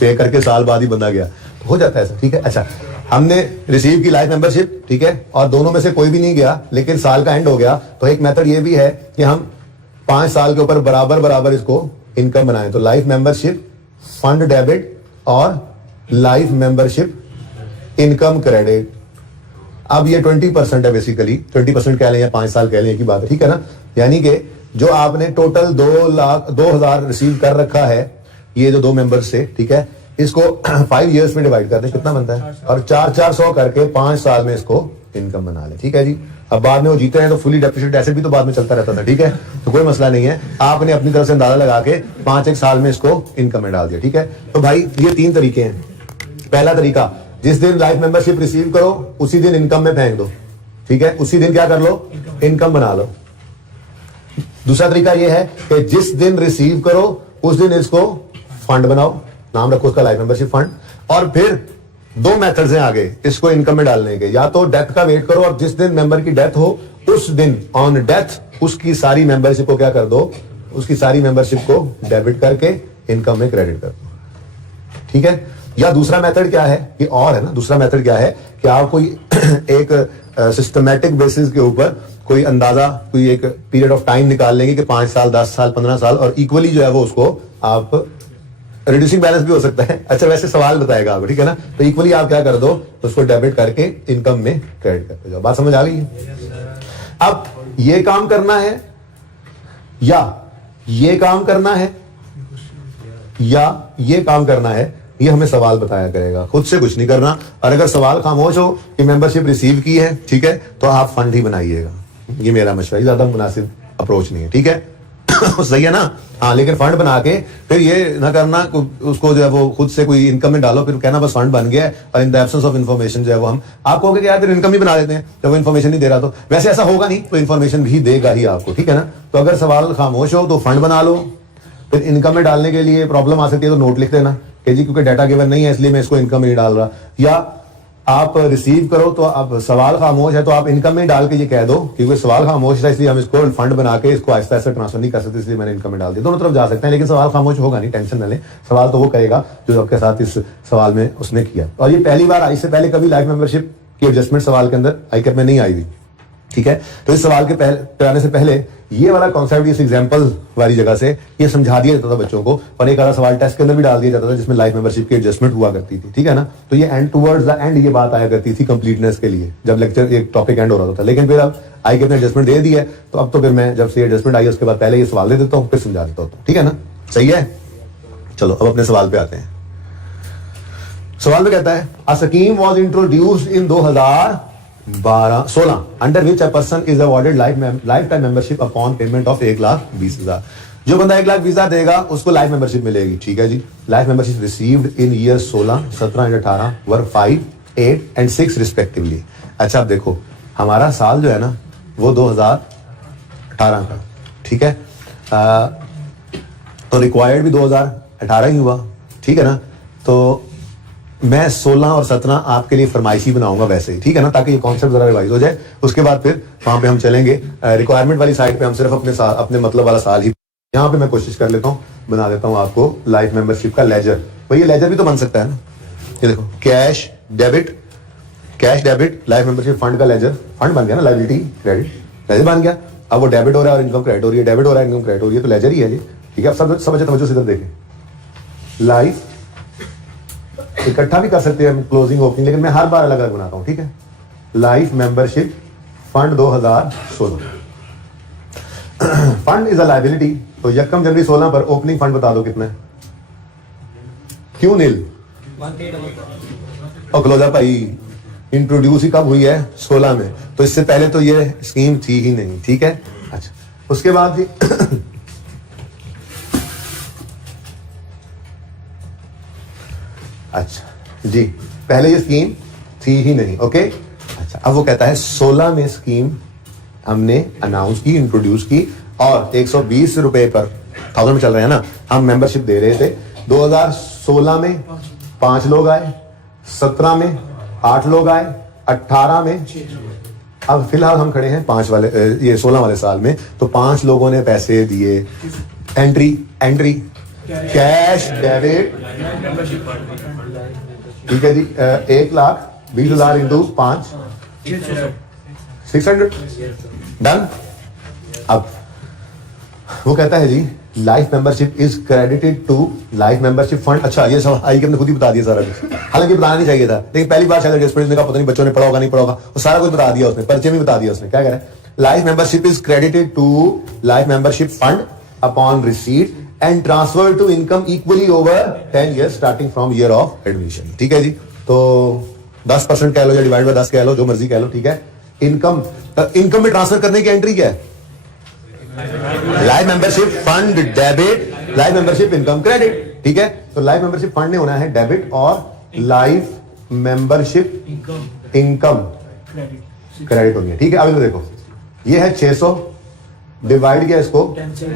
पे करके साल बाद ही बंदा गया, तो हो जाता है ऐसा। ठीक है, अच्छा, हमने रिसीव की लाइफ मेंबरशिप, ठीक है, और दोनों में से कोई भी नहीं गया, लेकिन साल का एंड हो गया, तो एक मेथड ये भी है कि हम 5 साल के ऊपर बराबर इसको इनकम बनाएं। तो लाइफ मेंबरशिप फंड डेबिट और लाइफ मेंबरशिप इनकम क्रेडिट। अब ये 20% है बेसिकली, 20% कह लें या 5 साल कह लें, की बात है। ठीक है ना, यानी कि जो आपने टोटल 2,02,000 रिसीव कर रखा है ये जो 2 मेंबर्स से, ठीक है, इसको 5 इयर्स में डिवाइड कर दें, कितना बनता है, और 400 करके 5 साल में इसको इनकम बना लें। ठीक है जी, अब बाद में वो जीते हैं तो फुली डेप्रिशिएटेड एसेट भी तो बाद में चलता रहता था। ठीक है, तो कोई मसला नहीं है, आपने अपनी तरफ से अंदाजा लगा के 5-1 साल में इसको इनकम में डाल दिया। ठीक है, तो भाई ये 3 तरीके हैं। पहला तरीका, जिस दिन लाइफ मेंबरशिप रिसीव करो उसी दिन इनकम में फेंक दो। ठीक है, उसी दिन क्या कर लो, इनकम बना लो। दूसरा तरीका यह है कि जिस दिन रिसीव करो उस दिन इसको फंड बनाओ, नाम रखो उसका लाइफ मेंबरशिप फंड। और फिर 2 मेथड्स हैं आगे इसको इनकम में डालने के, या तो डेथ का वेट करो और जिस दिन मेंबर की डेथ हो उस दिन ऑन डेथ उसकी सारी मेंबरशिप को क्या कर दो, उसकी सारी मेंबरशिप को डेबिट करके इनकम में क्रेडिट कर दो। ठीक है, या दूसरा मेथड क्या है, ये और है ना, दूसरा मेथड क्या है कि आप कोई एक सिस्टमैटिक बेसिस के ऊपर कोई अंदाजा, कोई एक पीरियड ऑफ टाइम निकाल लेंगे कि 5 साल 10 साल 15 साल, और इक्वली जो है वो उसको आप रिड्यूसिंग बैलेंस भी हो सकता है। अच्छा वैसे सवाल बताएगा आपको, ठीक है ना। तो इक्वली आप क्या कर दो, उसको डेबिट करके इनकम में क्रेडिट करते जाओ। बात समझ आ गई है। अब ये काम करना है या ये काम करना है या ये काम करना है, ये हमें सवाल बताया करेगा, खुद से कुछ नहीं करना। और अगर सवाल खामोश हो कि मेंबरशिप रिसीव की है, ठीक है, तो आप फंड ही बनाइएगा। ये मेरा मशवरा, ज्यादा मुनासिब अप्रोच नहीं है, ठीक है। सही है ना। हाँ, लेकिन फंड बना के फिर ये ना करना उसको जो है वो खुद से कोई इनकम में डालो, फिर कहना बस फंड बन गया है और in the absence of information जो है वो हम आपको हो गया यार फिर इनकम ही बना देते हैं जब वो इन्फॉर्मेशन नहीं दे रहा। तो वैसे ऐसा होगा नहीं, तो इन्फॉर्मेशन भी देगा ही आपको, ठीक है ना। तो अगर सवाल खामोश हो तो फंड बना लो। फिर इनकम में डालने के लिए प्रॉब्लम आ सकती है तो नोट लिख देना कि जी क्योंकि डाटा गिवन नहीं है इसलिए मैं इसको इनकम में नहीं डाल रहा। या आप रिसीव करो तो आप सवाल खामोश है तो आप इनकम में डाल के ये कह दो क्योंकि सवाल खामोश है इसलिए हम इसको फंड बना के इसको आहिस्ता आहिस्ता ट्रांसफर नहीं कर सकते इसलिए मैंने इनकम में डाल दिया। दोनों तरफ जा सकते हैं, लेकिन सवाल खामोश होगा नहीं, टेंशन न लें। सवाल तो वो करेगा जो आपके साथ इस सवाल में उसने किया। और ये पहली बार, इससे पहले कभी लाइफ मेंबरशिप की एडजस्टमेंट सवाल के अंदर आईकैप में नहीं आई थी, ठीक है। तो इस सवाल के आने से पहले ये वाला कॉन्सेप्ट इस एग्जांपल वाली जगह से ये समझा दिया जाता था बच्चों को, और एक आधा सवाल टेस्ट के अंदर भी डाल दिया जाता था जिसमें लाइफ मेंबरशिप की एडजस्टमेंट हुआ करती थी, ठीक है ना। तो ये एंड टुवर्ड्स द एंड ये बात आया करती थी कंप्लीटनेस के लिए, जब लेक्चर एक टॉपिक एंड हो रहा था। लेकिन फिर अब आई के अपने एडजस्टमेंट दे दिया है, तो अब तो फिर मैं जब से एडजस्टमेंट आई उसके बाद पहले ये सवाल दे देता हूँ, फिर समझा देता हूँ, ठीक है ना। सही है। चलो अब अपने सवाल पे आते हैं। सवाल में कहता है a scheme was introduced in 2016 under which a person is awarded life time membership upon payment of 1,20,000। जो बंदा 1,20,000 देगा उसको लाइफ मेंबरशिप मिलेगी, ठीक है जी। Life membership received in year 16, 17 and 18 were 5, 8 and 6 respectively. अच्छा अब देखो हमारा साल जो है ना वो 2018 का, ठीक है। तो रिक्वायर्ड भी 2018 ही हुआ, ठीक है ना। तो मैं 16 और 17 आपके लिए फरमाइशी बनाऊंगा वैसे ही, ठीक है ना, ताकि ये कॉन्सेप्ट जरा रिवाइज हो जाए। उसके बाद फिर वहां पे हम चलेंगे रिक्वायरमेंट वाली साइड पे, हम सिर्फ अपने मतलब वाला साल ही। यहाँ पे मैं कोशिश कर लेता हूँ, बना देता हूँ आपको लाइफ मेंबरशिप का लेजर। भाई ये लेजर भी तो बन सकता है ना, ये देखो cash debit life membership fund का लेजर। फंड बन गया ना, लायबिलिटी क्रेडिट लेजर बन गया। अब वो डेबिट हो रहा है और इनकम क्रेडिट हो रही है, डेबिट हो रहा है इनकम क्रेडिट हो रही है, तो लेजर ही है ये, ठीक है। अब सब समझे तवज्जो से इधर देखें। लाइफ इकट्ठा भी कर सकते हैं क्लोजिंग ओपनिंग, लेकिन मैं हर बार अलग अलग बनाता हूं, ठीक है। Life membership fund 2016 fund is a liability. तो 1 जनवरी 16 पर ओपनिंग फंड बता दो कितना है। क्यों नील और क्लोजर भाई इंट्रोड्यूस ही कब हुई है 16 में, तो इससे पहले तो ये स्कीम थी ही नहीं, ठीक है। अच्छा उसके बाद जी अच्छा जी पहले ये स्कीम थी ही नहीं, ओके। अच्छा अब वो कहता है 16 में स्कीम हमने अनाउंस की, इंट्रोड्यूस की, और 120 रुपए पर 1000 में चल रहे हैं ना, हम मेंबरशिप दे रहे थे। 2016 में 5 लोग आए, 17 में 8 लोग आए, 18 में, अब फिलहाल हम खड़े हैं 5 वाले ये 16 वाले साल में, तो 5 लोगों ने पैसे दिए। एंट्री कैश डेबिट, ठीक है जी। 1,20,000 इंटू 5 600 डन। अब वो कहता है जी life membership is credited to life membership fund. अच्छा ये सब आई ने खुद ही बता दिया सारा कुछ, हालांकि बताना नहीं चाहिए था, लेकिन पहली बार शायद एडजस्टमेंट ने कहा पता नहीं बच्चों ने पढ़ा होगा नहीं पढ़ा होगा, वो सारा कुछ बता दिया उसने, परिचय में बता दिया उसने। क्या कह रहा है, life membership is credited to life membership fund upon receipt and transfer to income equally over 10 years starting from year of admission, ठीक है जी। तो 10% कह लो या डिवाइड बाय 10 कह लो, जो मर्जी कह लो, ठीक है। इनकम में ट्रांसफर करने की एंट्री क्या है, life membership fund debit, life membership income credit, ठीक है। तो लाइफ मेंबरशिप फंड ने होना है डेबिट और लाइफ मेंबरशिप इनकम क्रेडिट होनी है, ठीक है। अभी तो देखो ये है 600 डिवाइड किया इसको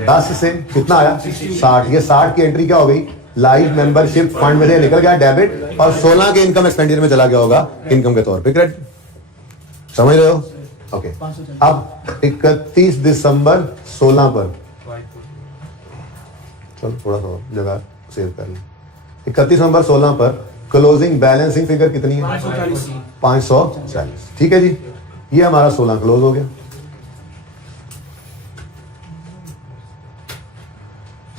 10 से, कितना आया 60। ये 60 की एंट्री क्या हो गई, लाइफ मेंबरशिप फंड में से निकल गया डेबिट, और 16 के इनकम एक्सपेंडिचर में चला गया होगा इनकम के तौर पे क्रेडिट। समझ रहे हो, ओके। अब 31 दिसंबर 16 पर, चलो थोड़ा सा जगह सेव कर लें। 31 नवंबर 16 पर क्लोजिंग बैलेंसिंग फिगर कितनी है, 540, ठीक है जी। ये हमारा 16 क्लोज हो गया।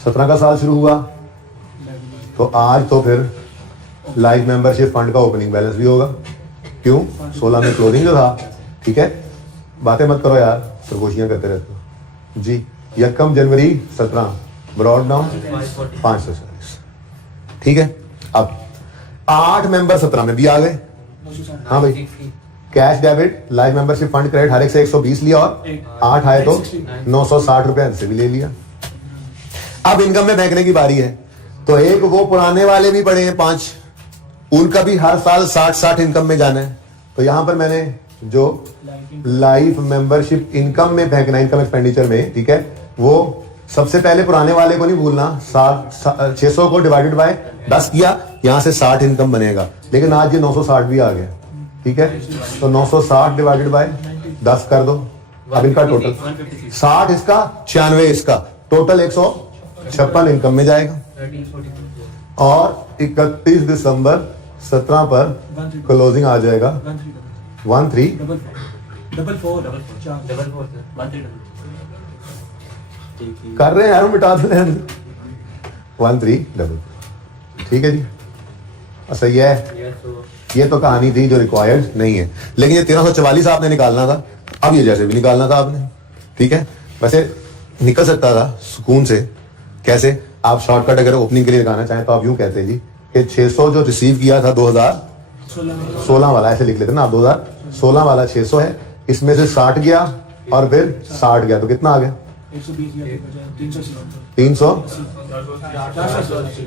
17 का साल शुरू हुआ तो आज तो फिर लाइफ मेंबरशिप फंड का ओपनिंग बैलेंस भी होगा। क्यों? 16 में क्लोजिंग जो था। ठीक है, बातें मत करो यार, सरगोशियां करते रहते हो जी। यकम जनवरी 17 ब्रॉड डाउन 540। ठीक है, अब 8 मेंबर 17 में भी आ गए। हाँ भाई, cash debit life membership fund credit हर एक से 120 लिया और 8 आए तो 960 रुपए से भी ले लिया। अब इनकम में फेंकने की बारी है। तो एक वो पुराने वाले भी पड़े हैं 5, उनका भी हर साल 60 इनकम में जाना है। तो यहां पर मैंने जो लाइफ मेंबरशिप इनकम में फेंकना, इनकम एक्सपेंडिचर में, ठीक है, वो सबसे पहले पुराने वाले को नहीं भूलना। 600 को डिवाइडेड बाय 10 किया, यहां से 60 इनकम बनेगा। लेकिन आज ये 960 भी आ गया। ठीक है, तो 960 डिवाइडेड बाय 10 कर दो। अब इनका टोटल 60 इसका, 96 इसका, टोटल 156 इनकम में जाएगा। और 31 दिसंबर 17 पर क्लोजिंग आ जाएगा 1344। कर रहे हैं यार, मिटा दे 1344। ठीक है जी, सही है। ये तो कहानी थी जो रिक्वायर्ड नहीं है, लेकिन ये 1344 आपने निकालना था। अब ये जैसे भी निकालना था आपने। ठीक है, वैसे निकल सकता था सुकून से। कैसे? आप शॉर्टकट अगर ओपनिंग के लिए लगाना चाहें तो आप यूं कहते जी कि 600 जो रिसीव किया था 2016 वाला, ऐसे लिख लेते ना आप, 2016 वाला 600 है, इसमें से 60 गया और फिर 60 गया, तो कितना आ गया? 300।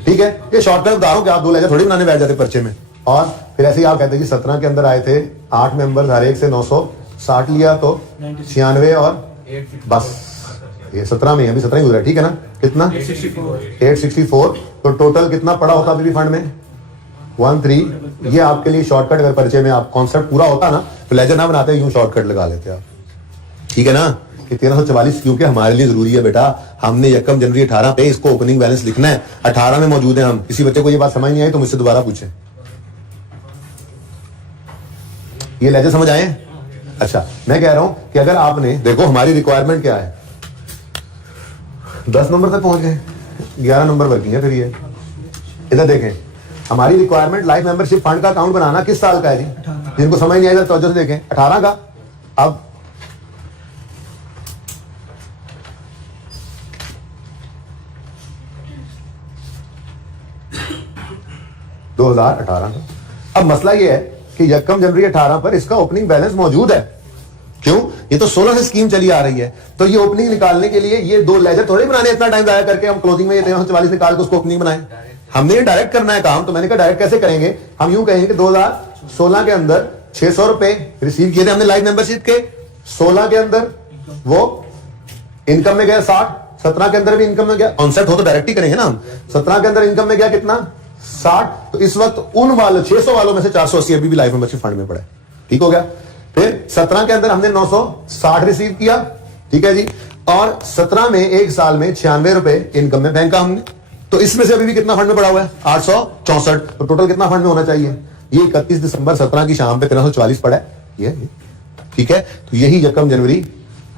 ठीक है, ये शॉर्टकट बता रहा हूं कि आप 2 लेजर थोड़ी बनाने बैठ जाते पर्चे में। और फिर ऐसे ही आप कहते कि 17 के अंदर आए थे 8 मेंबर, हर एक से 960 लिया तो 96 और बस ये 17 में, अभी 17 ही गुजरा। ठीक है ना, कितना? 864। तो टोटल कितना पड़ा होता अभी भी फंड में? 13। ये आपके लिए शॉर्टकट, अगर परिचय में आप कॉन्सेप्ट पूरा होता ना तो लेजर ना बनाते, यूं शॉर्टकट लगा लेते आप। ठीक है ना, कि 1344 क्योंकि हमारे लिए जरूरी है बेटा। हमने यकम जनवरी 18 पे इसको ओपनिंग बैलेंस लिखना है, 18 में मौजूद है हम। किसी बच्चे को ये बात समझ नहीं आई तो मुझसे दोबारा पूछे। ये लेजर समझ आए? अच्छा, मैं कह रहा हूं कि अगर आपने, देखो हमारी रिक्वायरमेंट क्या है, 10 नंबर तक पहुंच गए, 11 नंबर वर्किंग है। फिर ये इधर देखें, हमारी रिक्वायरमेंट लाइफ मेंबरशिप फंड का अकाउंट बनाना किस साल का है जी? जिनको समझ नहीं आएगा तो देखें 18 का। अब 2018 का। अब मसला ये है कि यकम जनवरी 18 पर इसका ओपनिंग बैलेंस मौजूद है। क्यों? ये तो 16 से स्कीम चली आ रही है। तो ये ओपनिंग निकालने के लिए ये 2 लेजर थोड़ी बनाने, इतना टाइम जाया करके हम क्लोजिंग में ये 1344 निकाल के उसको ओपनिंग बनाए। हमने ये डायरेक्ट करना है काम। तो मैंने कहा डायरेक्ट कैसे करेंगे? हम यूं कहेंगे 2016 के अंदर 600 रुपए रिसीव किए थे हमने लाइफ मेंबरशिप के, 16 के अंदर वो इनकम में गया 60, 17 के अंदर भी इनकम में गया। कॉन्सेप्ट हो तो डायरेक्ट ही करेंगे ना हम। 17 के अंदर इनकम में गया कितना? 60। तो इस वक्त उन वालों 600 वालों में से 480 अभी भी लाइफ मेंबरशिप फंड में पड़ा है। ठीक हो गया। फिर 17 के अंदर हमने 960 रिसीव किया। ठीक है जी। और 17 में एक साल में 96 रुपए इनकम में फेंका हमने। तो इसमें से अभी भी कितना फंड में पड़ा हुआ है? 864। तो टोटल कितना फंड में होना चाहिए? ये 31 दिसंबर 17 की शाम पे 1344 पड़ा है ये। ठीक है, तो यही यकम जनवरी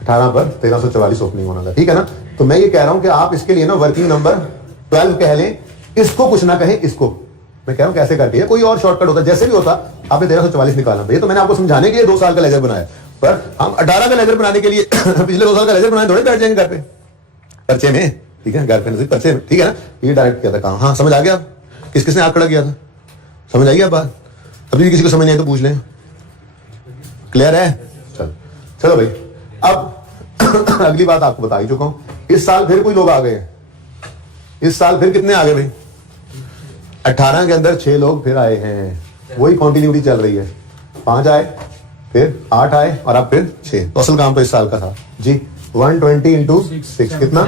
18 पर 1344 ओपनिंग होना था। ठीक है ना। तो मैं ये कह रहा हूं कि आप इसके लिए ना वर्किंग नंबर 12 कह लें, इसको कुछ ना कहें, इसको मैं कह रहा हूं कैसे करके, कोई और शॉर्टकट होता, जैसे भी होता, आपने 1344 निकालना। ये तो मैंने आपको समझाने के लिए 2 साल का लेजर बनाया, पर हम 18 का लेजर बनाने के लिए पिछले 2 साल का लेजर बनाने थोड़े बैठ जाएंगे घर पे पर्चे में। ठीक है, घर पे नहीं पर्चे में। ठीक है ना। ये डायरेक्ट किया था काम। हाँ, समझ आ गया? किस किसने आंकड़ा किया था? समझ आई अब बात? अभी किसी को समझ नहीं आई तो पूछ लें। क्लियर है? चलो भाई, अब अगली बात आपको बता ही चुका हूं। इस साल फिर कोई लोग आ गए। इस साल फिर कितने आ गए भाई? 18 के अंदर 6 लोग फिर आए हैं। वही कंटिन्यूटी चल रही है। 5 आए, फिर 8 आए और अब फिर 6। तो असल काम तो इस साल का था जी। 120 इंटू 6 कितना?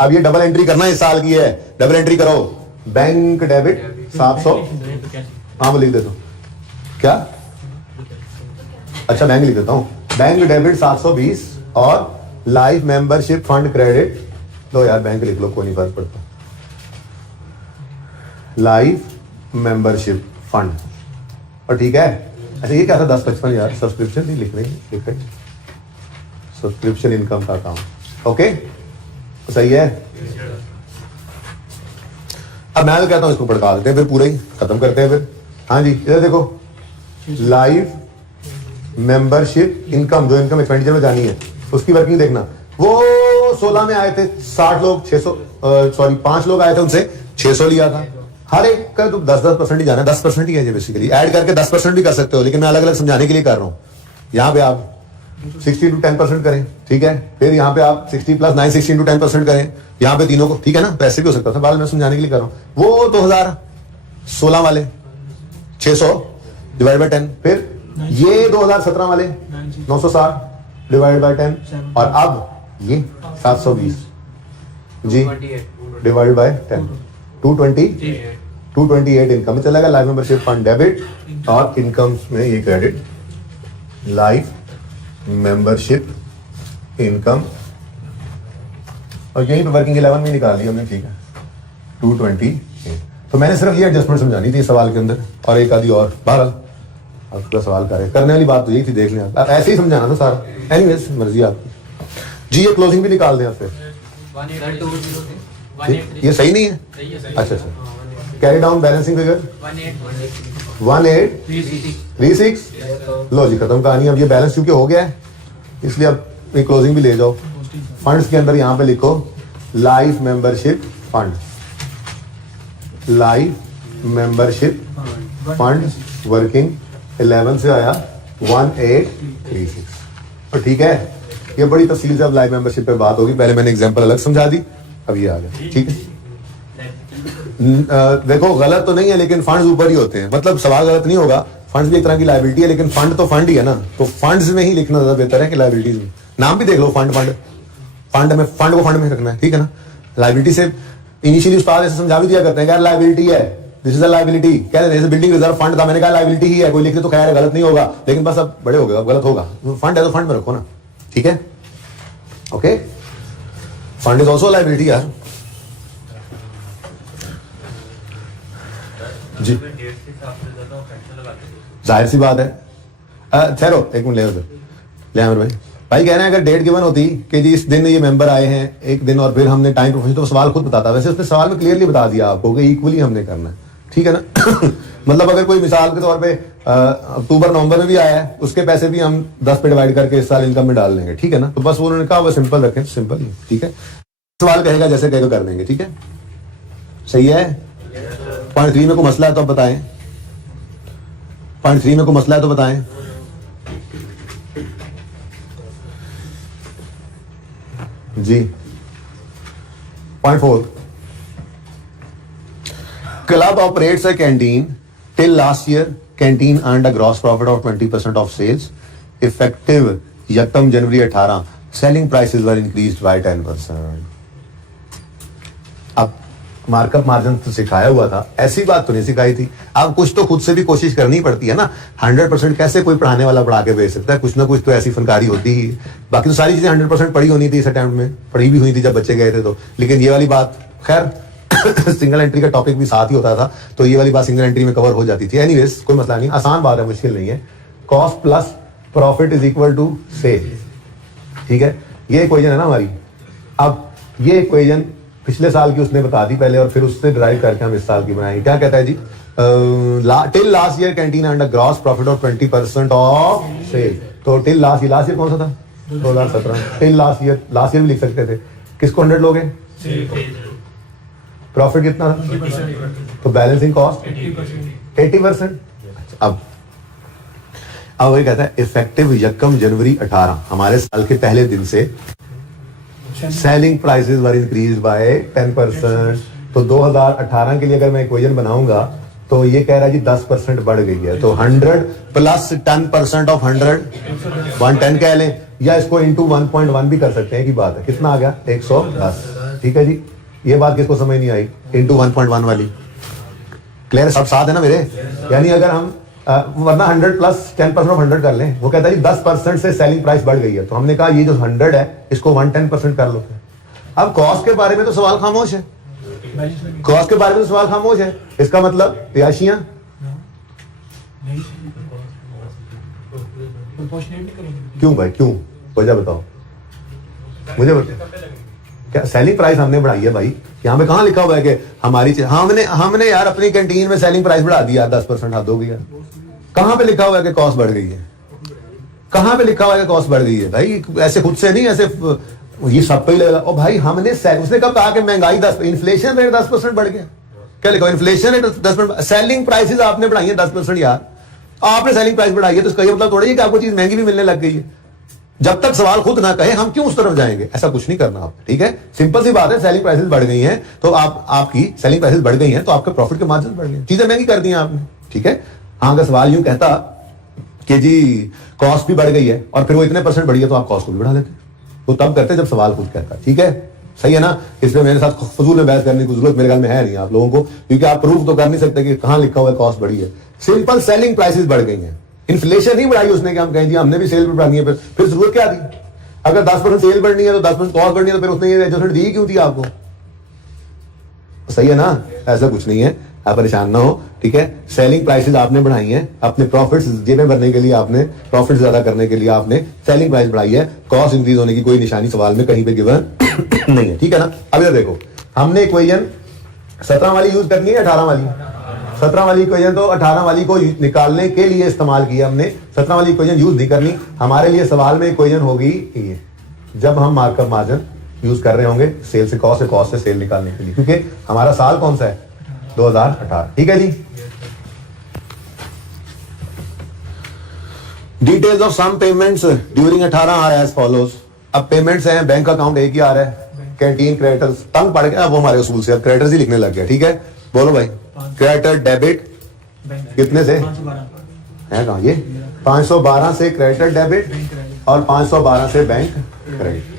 अब ये डबल एंट्री करना इस साल की है। डबल एंट्री करो। Bank debit 700। हाँ, मैं लिख देता हूं। क्या? अच्छा, बैंक लिख देता हूं। बैंक डेबिट 720 और लाइफ मेंबरशिप फंड क्रेडिट, लो यार बैंक लिख लो, कोई नहीं फर्क पड़ता। Life membership fund. और ठीक है। अच्छा, ये क्या था? 1055 यार, सब्सक्रिप्शन नहीं लिख रहे, सब्सक्रिप्शन इनकम का अकाउंट। ओके, तो सही है। अब मैं कहता हूं इसको पड़का देते हैं, फिर पूरा ही खत्म करते हैं फिर। हाँ जी, इधर देखो, लाइफ मेंबरशिप इनकम, जो इनकम एक्सपेंडिचर में जानी है उसकी वर्किंग देखना। वो 16 में आए थे 60 लोग, 600 सॉरी 5 लोग आए थे, उनसे 600 लिया था। हर एक का तो 10% ही जाना है, 10% ही है बेसिकली। ऐड करके 10% भी कर सकते हो, लेकिन मैं अलग अलग समझाने के लिए कर रहा हूं। यहां पे आप 60 to 10% करें, ठीक है। फिर यहाँ पे आप 60 + 9 60 into 10% करें, यहाँ पे तीनों को, ठीक है ना। तो ऐसे भी हो सकता था, बाल मैं समझाने के लिए कर रहा हूँ। वो 2016 वाले 600 डिवाइड बाय 10, फिर ये 2017 वाले 960 डिवाइड बाय 10, और अब ये 720 जी डिवाइड बाय 10, 228 इनकम में चलेगा। लाइफ मेंबरशिप फंड डेबिट और इनकम में ये क्रेडिट। लाइफ मेंबरशिप इनकम, और यहीं पे वर्किंग 11 में निकाल लिया हमने, ठीक है। 228। तो मैंने सिर्फ ये एडजस्टमेंट समझानी थी सवाल के अंदर, और एक आदि और। बहरहाल आपका सवाल करने वाली बात तो यही थी, देख लें आप ऐसे ही समझाना था सारा। एनीवेज मर्जी आपकी जी। ये क्लोजिंग भी निकाल दें आप फिर। ये सही नहीं है? अच्छा अच्छा, कैरी डाउन बैलेंसिंग फिगर 1836। लो जी, खत्म कहानी। अब ये बैलेंस क्योंकि हो गया है, इसलिए अब ये क्लोजिंग भी ले जाओ। फंड्स के अंदर यहां पे लिखो life membership fund, life membership fund working 11 से आया 1836। और ठीक है, ये बड़ी तफसील से अब लाइफ मेंबरशिप पे बात होगी। पहले मैंने एग्जांपल अलग समझा दी, अब ये आ गया, ठीक है। देखो गलत तो नहीं है, लेकिन फंड्स ऊपर ही होते हैं। मतलब सवाल गलत नहीं होगा, फंड्स भी एक तरह की लायबिलिटी है, लेकिन फंड तो फंड ही है ना। तो फंड्स में ही लिखना ज्यादा बेहतर है कि लायबिलिटीज में। नाम भी देख लो, फंड फंड फंड में, फंड को फंड में रखना है, ठीक है ना। लायबिलिटी से इनिशियली उस्ताद ऐसे समझा भी दिया करते हैं, यार लायबिलिटी है, दिस इज अ लायबिलिटी। कह रहे हैं बिल्डिंग रिजर्व फंड था, मैंने कहा लायबिलिटी ही है, कोई लिख दे तो खैर है, गलत नहीं होगा। लेकिन बस अब बड़े हो गए, अब गलत होगा। फंड है तो फंड में रखो ना, ठीक है। Okay, fund is also liability यार जी, जाहिर सी बात है। ठहरो एक मिनट, ले आमिर भाई कह रहे हैं अगर डेट गिवन होती कि जी इस दिन ये मेंबर आए हैं एक दिन, और फिर हमने टाइम प्रोफेशन, तो सवाल खुद बताता। वैसे उसने सवाल में क्लियरली बता दिया आपको कि इक्वली हमने करना है, ठीक है ना। मतलब अगर कोई मिसाल के तौर पे अक्टूबर नवंबर में भी आया है, उसके पैसे भी हम 10 पे डिवाइड करके इस साल इनकम में डाल देंगे, ठीक है ना। तो बस वो उन्होंने कहा वो सिंपल रखें, सिंपल, ठीक है। सवाल कहेगा जैसे कहेगा कर देंगे, ठीक है, सही है। पॉइंट 3 में कोई मसला है तो आप बताएं, पॉइंट 3 में कोई मसला है तो बताएं। जी, point 4, club operates a canteen till last year canteen earned a gross profit of 20% of sales effective 1 January 18 selling prices were increased by 10%। अब मार्कअप मार्जिन तो सिखाया हुआ था, ऐसी बात तो नहीं सिखाई थी। अब कुछ तो खुद से भी कोशिश करनी पड़ती है ना। 100% कैसे कोई पढ़ाने वाला पढ़ा के भेज सकता है, कुछ ना कुछ तो ऐसी फनकारी होती ही। बाकी तो सारी चीजें 100% पढ़ी होनी थी इस अटेम्प्ट में, पढ़ी भी हुई थी जब बच्चे गए थे तो। लेकिन ये वाली बात खैर सिंगल एंट्री का टॉपिक भी साथ ही होता था, तो ये वाली बात सिंगल एंट्री में कवर हो जाती थी। एनीवेज कोई मसला नहीं, आसान बात है, मुश्किल नहीं है। Cost plus profit is equal to sale, ठीक है। ये इक्वेशन है ना हमारी। अब ये इक्वेशन पिछले साल की उसने बता दी पहले, और फिर उससे ड्राइव करके हम इस साल की बनाएंगे। क्या कहता है जी, till last year canteen earned a gross profit of 20% of sale. तो टिल लास्ट ईयर कौन सा था, 2017। टिल लास्ट ईयर भी लिख सकते थे। किसको 100 लोग हैं, प्रॉफिट कितना था, तो बैलेंसिंग कॉस्ट 80%। अब वही कहता है इफेक्टिव 1 जनवरी 18 हमारे साल के पहले दिन से selling prices were increase by 10%। तो 2018 के लिए अगर मैं इक्वेशन बनाऊंगा तो ये कह रहा है जी 10% बढ़ गई है। तो 100 प्लस 10% ऑफ 100 110 कह लें, या इसको इंटू 1.1 भी कर सकते हैं की बात है। कितना आ गया, 110, ठीक है जी। ये बात किसको समझ नहीं आई, इंटू 1.1 वाली। क्लियर, सब साथ है ना मेरे। यानी अगर हम वरना 100 प्लस 10% ऑफ 100 कर लें, वो कहता है 10% से सेलिंग प्राइस बढ़ गई है। तो हमने कहा ये जो 100 है इसको 110% कर लो। अब कॉस्ट के बारे में तो सवाल खामोश है, कॉस्ट के बारे में तो सवाल खामोश है। इसका मतलब रियाशियां क्यों भाई, क्यों, वजह बताओ मुझे, बताओ क्या सेलिंग प्राइस हमने बढ़ाई है भाई? यहाँ पे कहाँ लिखा हुआ है कि हमारी हमने यार अपनी कैंटीन में सेलिंग प्राइस बढ़ा दिया 10%, हद हो गया। कहाँ पे लिखा हुआ है कि कॉस्ट बढ़ गई है? कहाँ पे लिखा हुआ है कि कॉस्ट बढ़ गई है? भाई ऐसे खुद से नहीं, ऐसे ये सब पे ही लगेगा। और भाई हमने उसने कब कहा कि महंगाई 10, इन्फ्लेशन रेट 10% बढ़ गया? क्या लिखा? Inflation rate 10%। सेलिंग प्राइसेस आपने बढ़ाई है 10% यार, आपने सेलिंग प्राइस बढ़ाई है, तो इसका ये मतलब थोड़ा ही कि आपको चीज महंगी भी मिलने लग गई है। जब तक सवाल खुद ना कहे हम क्यों उस तरफ जाएंगे, ऐसा कुछ नहीं करना आप, ठीक है? सिंपल सी बात है, सेलिंग प्राइसेस बढ़ गई हैं तो आपकी सेलिंग प्राइसेस बढ़ गई हैं तो आपके प्रॉफिट के मार्जिन बढ़ गए, चीजें महंगी कर दी हैं आपने, ठीक है? हाँ, अगर सवाल यूं कहता कि जी कॉस्ट भी बढ़ गई है और फिर वो इतने % बढ़ी है तो आप कॉस्ट को भी बढ़ा देते, वो तब करते जब सवाल खुद कहता, ठीक है? सही है ना? इसलिए मेरे साथ फजूल में बहस करने की जरूरत मेरे ख्याल में है नहीं आप लोगों को, क्योंकि आप प्रूफ तो कर नहीं सकते कि कहां लिखा हुआ है कॉस्ट बढ़ी है। सिंपल सेलिंग प्राइसेस बढ़ गई हैं, इन्फ्लेशन नहीं बढ़ाई उसने कि हम कहें जी हमने भी सेल बढ़ानी है, फिर जरूरत क्या थी? अगर 10% सेल बढ़नी है तो 10% कॉस्ट बढ़नी है तो फिर उसने ये एडजस्टमेंट दी क्यों थी आपको? सही है ना? ऐसा कुछ नहीं है, आप परेशान ना हो, ठीक है? सेलिंग प्राइसेस आपने बढ़ाई हैं, अपने प्रॉफिट्स जेबें भरने के लिए, आपने प्रॉफिट ज्यादा करने के लिए आपने सेलिंग प्राइस बढ़ाई है। कॉस्ट इंक्रीज होने की कोई निशानी सवाल में कहीं पे गिवन नहीं है, ठीक है ना? अब इधर देखो, हमने इक्वेशन 17 वाली यूज करनी है 18 वाली? 17 वाली इक्वेशन तो 18 वाली को निकालने के लिए इस्तेमाल किया हमने, 17 वाली इक्वेशन यूज नहीं करनी हमारे लिए। सवाल में इक्वेशन होगी ये, जब हम मार्कअप मार्जिन यूज कर रहे होंगे सेल से कॉस्ट से सेल निकालने के लिए, क्योंकि हमारा साल कौन सा है? 2018, ठीक है जी? Details of some payments during 18 are as follows. अब पेमेंट्स हैं, बैंक अकाउंट एक ही आ रहा है, कैंटीन क्रेडिटर्स, तंग पड़ गया अब वो हमारे उसूल से, अब क्रेडिटर्स ही लिखने लग गया, ठीक है? बोलो भाई, क्रेडिटर डेबिट कितने से है? कहाँ ये? 512 से क्रेडिटर डेबिट और 512 से बैंक क्रेडिट।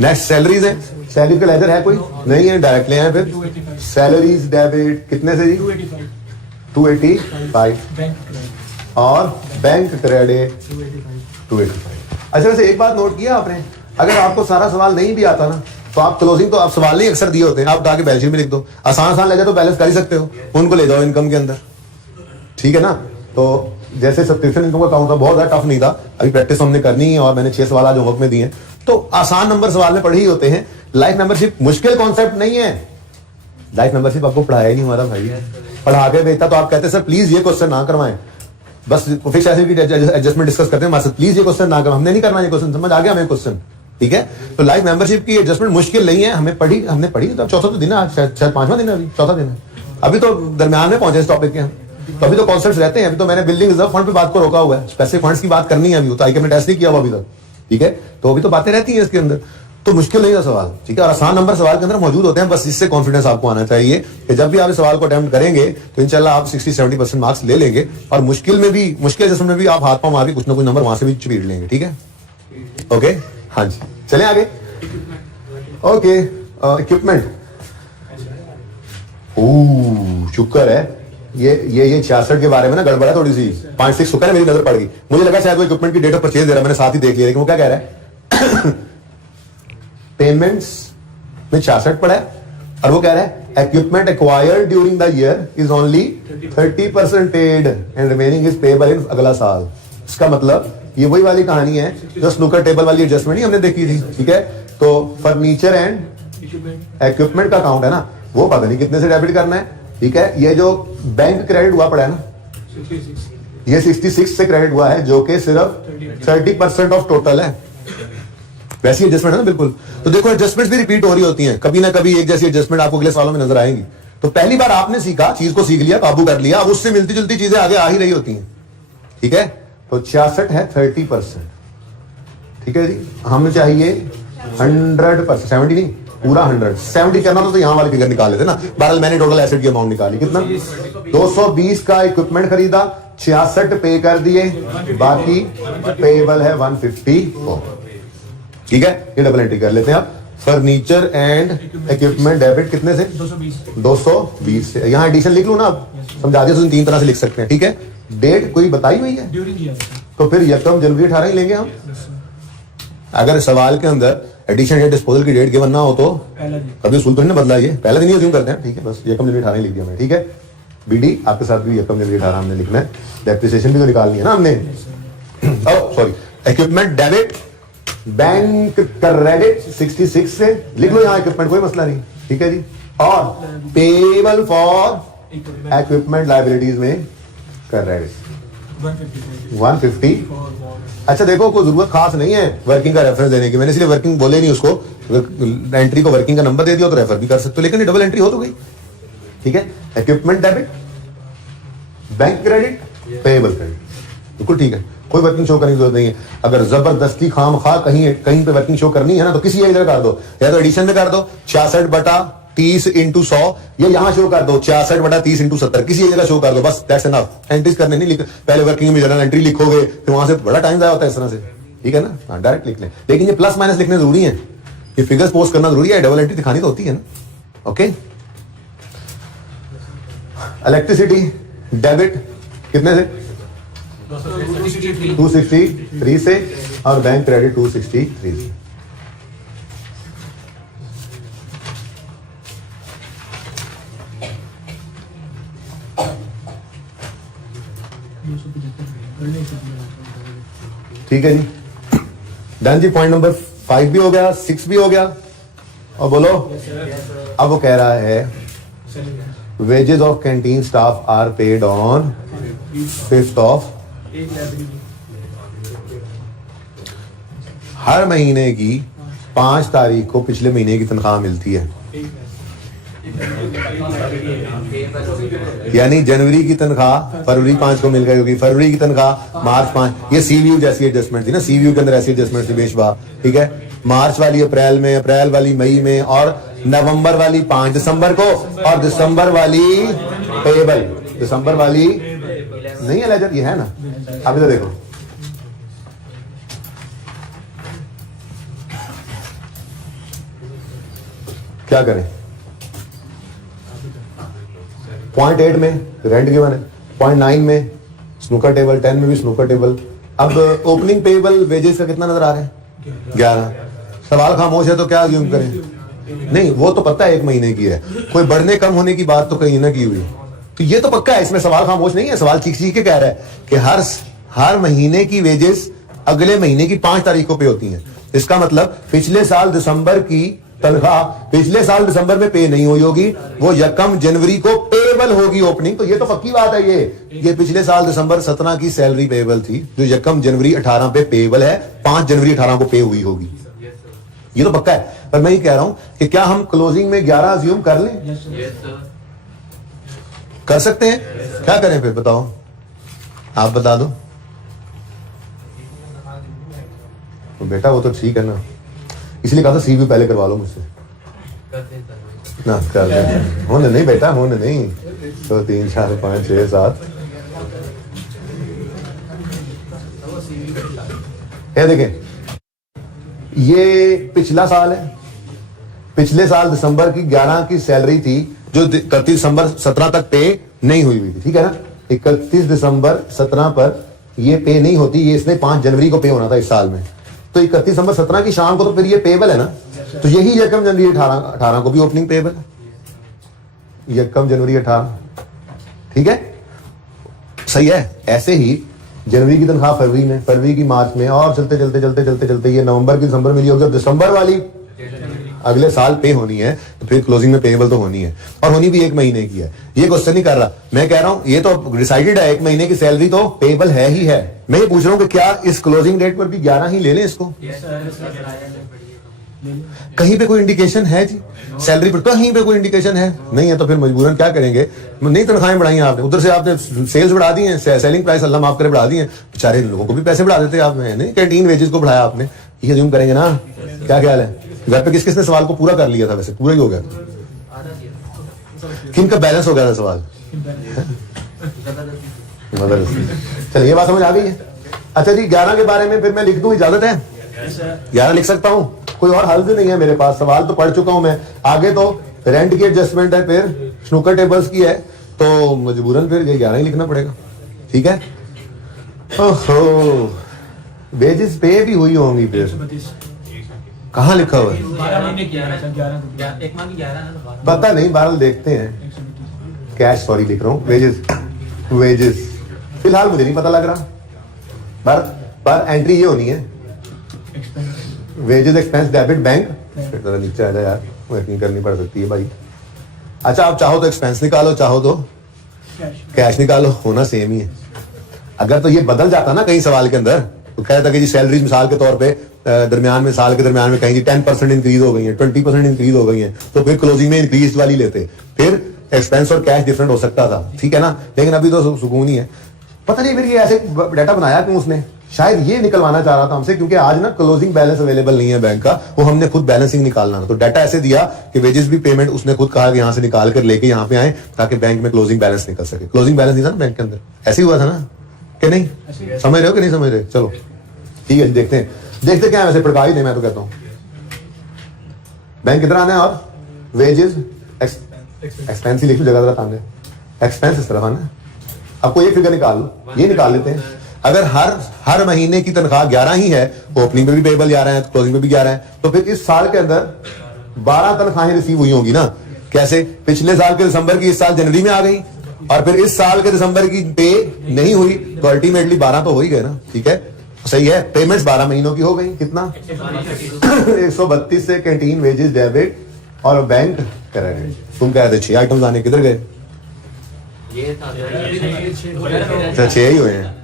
नेक्स्ट सैलरीज है, सैलरी का लेजर है कोई? नहीं है, डायरेक्ट ले आए फिर। सैलरीज डेबिट कितने से जी? 285 और बैंक क्रेडिट 285। अच्छा, वैसे एक बात नोट किया आपने, अगर आपको सारा सवाल नहीं भी आता ना तो आप क्लोजिंग तो आप सवाल नहीं अक्सर दिए होते हैं, आप उठा के बैलेंस शीट में लिख दो, आसान ले जाए तो बैलेंस कर ही सकते हो, उनको ले जाओ इनकम के अंदर, ठीक है ना? तो जैसे सब्सक्रिप्शन इनकम का काउंट था, बहुत ज्यादा टफ नहीं था, अभी प्रैक्टिस हमने करनी है और मैंने 6 सवाल आज होमवर्क में दिए हैं, तो आसान नंबर सवाल में पढ़े ही होते हैं। लाइफ मेंबरशिप मुश्किल कॉन्सेप्ट नहीं है, लाइफ मेंबरशिप आपको पढ़ाया ही नहीं हमारा भाई, पढ़ा के भेजता तो आप कहते सर प्लीज ये क्वेश्चन ना करवाएं, बस फिक्स एडजस्टमेंट डिस्कस करते हैं, प्लीज ये क्वेश्चन ना करवाएं, हमने नहीं करना ये क्वेश्चन, समझ आ गया हमें क्वेश्चन, ठीक है? तो लाइफ मेंबरशिप की एडजस्टमेंट मुश्किल नहीं है, हमने पढ़ी तो चौथा तो दिन है, शायद 5वां दिन है, अभी चौथा दिन है, अभी तो दरमियान में पहुंचे इस टॉपिक के हम, तो अभी तो कॉन्सेप्ट्स रहते हैं। अभी तो मैंने बिल्डिंग रिजर्व फंड पे बात को रोका हुआ है, स्पेसिफिक फंड्स की बात करनी है अभी, तो आईके में टेस्ट नहीं किया हुआ अभी तक, ठीक है? तो अभी तो बातें रहती हैं इसके अंदर, तो मुश्किल नहीं था सवाल, ठीक है? और आसान नंबर सवाल के अंदर मौजूद होते हैं, बस इससे कॉन्फिडेंस आपको आना चाहिए कि जब भी आप इस सवाल को अटेम्प्ट करेंगे तो इंशाल्लाह आप 60-70% मार्क्स ले लेंगे, और मुश्किल एडजस्टमेंट में भी आप हाथ पांव मार के कुछ ना कुछ नंबर वहां से भी चीर लेंगे, ठीक है? ओके, हाँ जी, चले आगे। ओके, इक्विपमेंट, शुक्र है ये 66 के बारे में ना गड़बड़ है थोड़ी सी, 5-6 शुक्र है मेरी नजर पड़ गई, मुझे लगा शायद वो इक्विपमेंट की डेट ऑफ परचेज दे रहा है, मैंने साथ ही देख लिया, लेकिन वो क्या कह रहा है पेमेंट्स में 66 पड़ा है और वो कह रहा है equipment acquired during the year is only 30% paid and remaining is payable in अगला साल। इसका मतलब ये वही वाली कहानी है जो स्नूकर टेबल वाली एडजस्टमेंट ही हमने देखी थी, ठीक है? तो फर्नीचर एंड इक्विपमेंट का अकाउंट है ना, वो पता नहीं कितने से डेबिट करना है, ठीक है? ये जो बैंक क्रेडिट हुआ पड़ा है ना, ये 66 से क्रेडिट हुआ है, जो कि सिर्फ 30% ऑफ टोटल है, वैसी एडजस्टमेंट है ना, बिल्कुल। तो देखो एडजस्टमेंट भी रिपीट हो रही होती हैं, कभी ना कभी एक जैसी एडजस्टमेंट आपको अगले सालों में नजर आएंगी। तो पहली बार आपने सीखा, चीज को सीख लिया, काबू कर लिया, अब उससे मिलती जुलती चीजें आगे आ ही रही होती हैं, ठीक है? तो 66 है 30%, ठीक है जी? हमें चाहिए 100%, 70 नहीं, पूरा 170 करना तो यहाँ वाली फिगर निकाल लेते ना। बहरहाल मैंने टोटल एसेट की अमाउंट निकाली, कितना? 220 का इक्विपमेंट खरीदा, 66 पे कर दिए, बाकी पेएबल है 154, ठीक है? ये डबल एंट्री कर लेते हैं आप। फर्नीचर एंड इक्विपमेंट डेबिट कितने से? 220 से। यहाँ एडिशन लिख लूं ना, आप समझा दिया, तो 3 तरह से लिख सकते हैं, ठीक है? डेट कोई बताई हुई है तो फिर 1 जनवरी 18 ही लेंगे हम। अगर सवाल के अंदर एडिशन या डिस्पोजल की डेट गिवन ना हो तो कभी उसूल तो नहीं बदला, ये पहले दिन ही अज्यूम करते हैं, ठीक है? बस 1 जनवरी 18 ही लिख दिया मैंने, ठीक है? बीडी आपके साथ भी 1 जनवरी 18 हमने लिखना है, डेप्रिसिएशन भी तो निकालनी है ना हमने। Sorry, equipment debit bank credit 66 से लिख लो यहाँ इक्विपमेंट, कोई मसला नहीं, ठीक है जी। और पेबल फॉर इक्विपमेंट लाइबिलिटीज में क्रेडिट 150। अच्छा देखो, कोई जरूरत खास नहीं है वर्किंग का रेफरेंस देने की, मैंने इसलिए वर्किंग बोले नहीं उसको, एंट्री को वर्किंग का नंबर दे दिया तो रेफर भी कर सकते हो, लेकिन डबल एंट्री हो तो गई, ठीक है। Equipment debit, bank credit, payable credit, बिल्कुल ठीक है, कोई वर्किंग शो करने की जरूरत नहीं है। अगर जबरदस्ती खामखा कहीं पे वर्किंग शो करनी है ना, तो किसी एक जगह कर दो, या तो एडिशन में कर दो 66/30 × 100, या यहां शो कर दो 66/30 × 70, किसी एक जगह शो कर दो, बस दैट्स एनफ। एंट्रीज करने नहीं, पहले वर्किंग में जनरल एंट्री लिखोगे, फिर वहां से बड़ा टाइम जाया होता है इस तरह से, ठीक है ना। हाँ, डायरेक्ट लिख लें, लेकिन ये प्लस माइनस लिखने जरूरी है, ये फिगर्स पोस्ट करना जरूरी है, डबल एंट्री दिखानी तो होती है ना। ओके, इलेक्ट्रिसिटी डेबिट कितने से? 263 से, और बैंक क्रेडिट 263 से। ठीक है जी, डन जी। पॉइंट नंबर 5 भी हो गया, 6 भी हो गया, और बोलो अब वो कह रहा है wages of canteen staff are paid on 5th of, हर महीने की 5 तारीख को पिछले महीने की तनख्वाह मिलती है, यानी जनवरी की तनख्वाह फरवरी 5 को मिल गई होगी, फरवरी की तनख्वाह मार्च 5। ये सीवीयू जैसी एडजस्टमेंट थी ना, सीवीयू के अंदर ऐसी एडजस्टमेंट थी बेशबा, ठीक है। मार्च वाली अप्रैल में, अप्रैल वाली मई में, और नवंबर वाली 5 दिसंबर को, और दिसंबर वाली पेएबल, दिसंबर वाली नहीं है लेजर, ये है ना। अभी तो देखो, क्या करें। पॉइंट 8 में रेंट गिवन है, पॉइंट 9 में स्नूकर टेबल, 10 में भी स्नूकर टेबल। अब ओपनिंग पेएबल वेजेस का कितना नजर आ रहा है? 11। सवाल खामोश है तो क्या अज्यूम करें? नहीं, वो तो पता है 1 महीने की है, कोई बढ़ने कम होने की बात तो कहीं ना की हुई, तो ये तो पक्का है, इसमें सवाल खामोश नहीं है। सवाल चीख के कह रहा है कि हर महीने की वेजेस अगले महीने की 5 तारीख को पे होती हैं। इसका मतलब पिछले साल दिसंबर की तनख्वाह पिछले साल दिसंबर में पे नहीं हुई होगी, वो 1 जनवरी को पेएबल होगी ओपनिंग, तो ये तो पक्की बात है। ये पिछले साल दिसंबर 17 की सैलरी पेएबल थी, जो 1 जनवरी 18 पे पेएबल है, 5 जनवरी 18 को पे हुई होगी, ये तो पक्का है। पर मैं ये कह रहा हूं कि क्या हम क्लोजिंग में 11 अज्यूम कर लें? कर सकते हैं, क्या करें फिर बताओ, आप बता दो। तो बेटा वो तो ठीक है ना, इसलिए कहा था सीवी पहले करवा लो मुझसे ना, कर दे। होने नहीं बेटा, होने नहीं, तो 3 4 5 6 7 ये देखें, ये पिछला साल है, पिछले साल दिसंबर की 11 की सैलरी थी, जो 31 दिसंबर 17 तक पे नहीं हुई थी, ठीक है ना। 31 दिसंबर 17 पर ये पे नहीं होती, ये इसने 5 जनवरी को पे होना था इस साल में, तो 31 दिसंबर 17 की शाम को तो फिर ये पेएबल है ना, तो यही 1 जनवरी 18 को भी ओपनिंग पेएबल है, 1 जनवरी 18, ठीक है, सही है। ऐसे ही जनवरी की तनख्वाह फरवरी में, फरवरी की मार्च में, और चलते चलते चलते चलते चलते ये नवंबर की दिसंबर मिली होगी, और दिसंबर वाली अगले साल पे होनी है, तो फिर क्लोजिंग में पेएबल तो होनी है, और होनी भी 1 महीने की है। ये क्वेश्चन नहीं कर रहा, मैं कह रहा हूं ये तो डिसाइडेड है, 1 महीने की सैलरी तो पेएबल है ही है। मैं ये पूछ रहा हूं कि क्या इस क्लोजिंग डेट पर भी 11 ही ले लें इसको? कहीं पे कोई इंडिकेशन है जी सैलरी पर? कहीं पे कोई इंडिकेशन है नहीं है, तो फिर मजबूरन क्या करेंगे, नई तनख्वाहें बढ़ाई आपने, उधर से आपने सेल्स बढ़ा दी है, सेलिंग प्राइस अल्लाह माफ करे बढ़ा दी है, बेचारे लोगों को भी पैसे बढ़ा देते आपने, नहीं कैंटीन वेजेस को बढ़ाया आपने, ये अज्यूम करेंगे ना। क्या ख्याल है, घर पे किस किसने सवाल को पूरा कर लिया था? वैसे पूरा ही हो गया, किन का बैलेंस हो गया था सवाल? चलिए ये बात समझ आ गई है। अच्छा जी, 11 के बारे में फिर मैं लिख दूं, इजाजत है? 11 लिख सकता हूं, कोई और हल भी नहीं है मेरे पास, सवाल तो पढ़ चुका हूं मैं। आगे तो रेंट की एडजस्टमेंट है, फिर स्नूकर टेबल्स की है, तो मजबूरन फिर ये 11 ही लिखना पड़ेगा, ठीक है। ओहो, वेजेस पे भी हुई होंगी, फिर कहाँ लिखा हुआ है? पता नहीं, बहरहाल देखते हैं। कैश सॉरी लिख रहा हूँ, वेजेस फिलहाल मुझे नहीं पता लग रहा, पर एंट्री ये होनी है वेजेस एक्सपेंस डेबिट बैंक, जरा नीचे आ जाए यार, वर्किंग करनी पड़ सकती है भाई। अच्छा आप चाहो तो एक्सपेंस निकालो, चाहो तो कैश निकालो, होना सेम ही है। अगर तो ये बदल जाता ना कहीं सवाल के अंदर, तो कहता कि जी सैलरीज मिसाल के तौर पे दरमियान में साल के दरमियान में कहीं जी 10% इंक्रीज हो गई है, 20% इंक्रीज हो गई है, तो फिर क्लोजिंग में इंक्रीज वाली लेते, फिर एक्सपेंस और कैश डिफरेंट हो सकता था, ठीक है ना। लेकिन अभी तो सुकून ही है। पता नहीं फिर ये ऐसे डाटा बनाया क्यों उसने, शायद ये निकलवाना चाह रहा था हमसे, क्योंकि आज ना क्लोजिंग बैलेंस अवेलेबल नहीं है बैंक का, वो हमने खुद बैलेंसिंग निकालना था, तो डाटा ऐसे दिया कि वेजेस भी पेमेंट उसने खुद कहा कि यहाँ से निकाल कर लेके यहाँ पे आए ताकि बैंक में क्लोजिंग बैलेंस निकल सके। क्लोजिंग बैलेंस नहीं था ना बैंक के अंदर, ऐसे ही हुआ था ना कि नहीं, समझ रहे हो कि नहीं समझ रहे। चलो ठीक है, देखते हैं, देखते क्या है। वैसे पड़का ही नहीं, मैं तो कहता हूँ बैंक कितना आना है, और वेजेस एक्सपेंस ही लिख लो जगह जरा सामने, एक्सपेंस इस तरफ आना। आपको ये फिगर निकाल लो, ये निकाल लेते हैं। अगर हर महीने की तनख्वाह 11 ही है, ओपनिंग में भी पेबल 11 है, क्लोजिंग में भी 11 है, तो फिर इस साल के अंदर 12 तनख्वाहें रिसीव हुई होंगी ना। कैसे, पिछले साल के दिसंबर की इस साल जनवरी में आ गई, और फिर इस साल के दिसंबर की पे नहीं हुई, तो अल्टीमेटली 12 तो हो ही गए ना, ठीक है, सही है। पेमेंट्स 12 महीनों की हो गई, कितना 132 से कैंटीन वेजेस डेबिट और बैंक क्रेडिट। तुम कह रहे 6 आइटम्स आने, किधर गए? अच्छा 6 ही हुए हैं?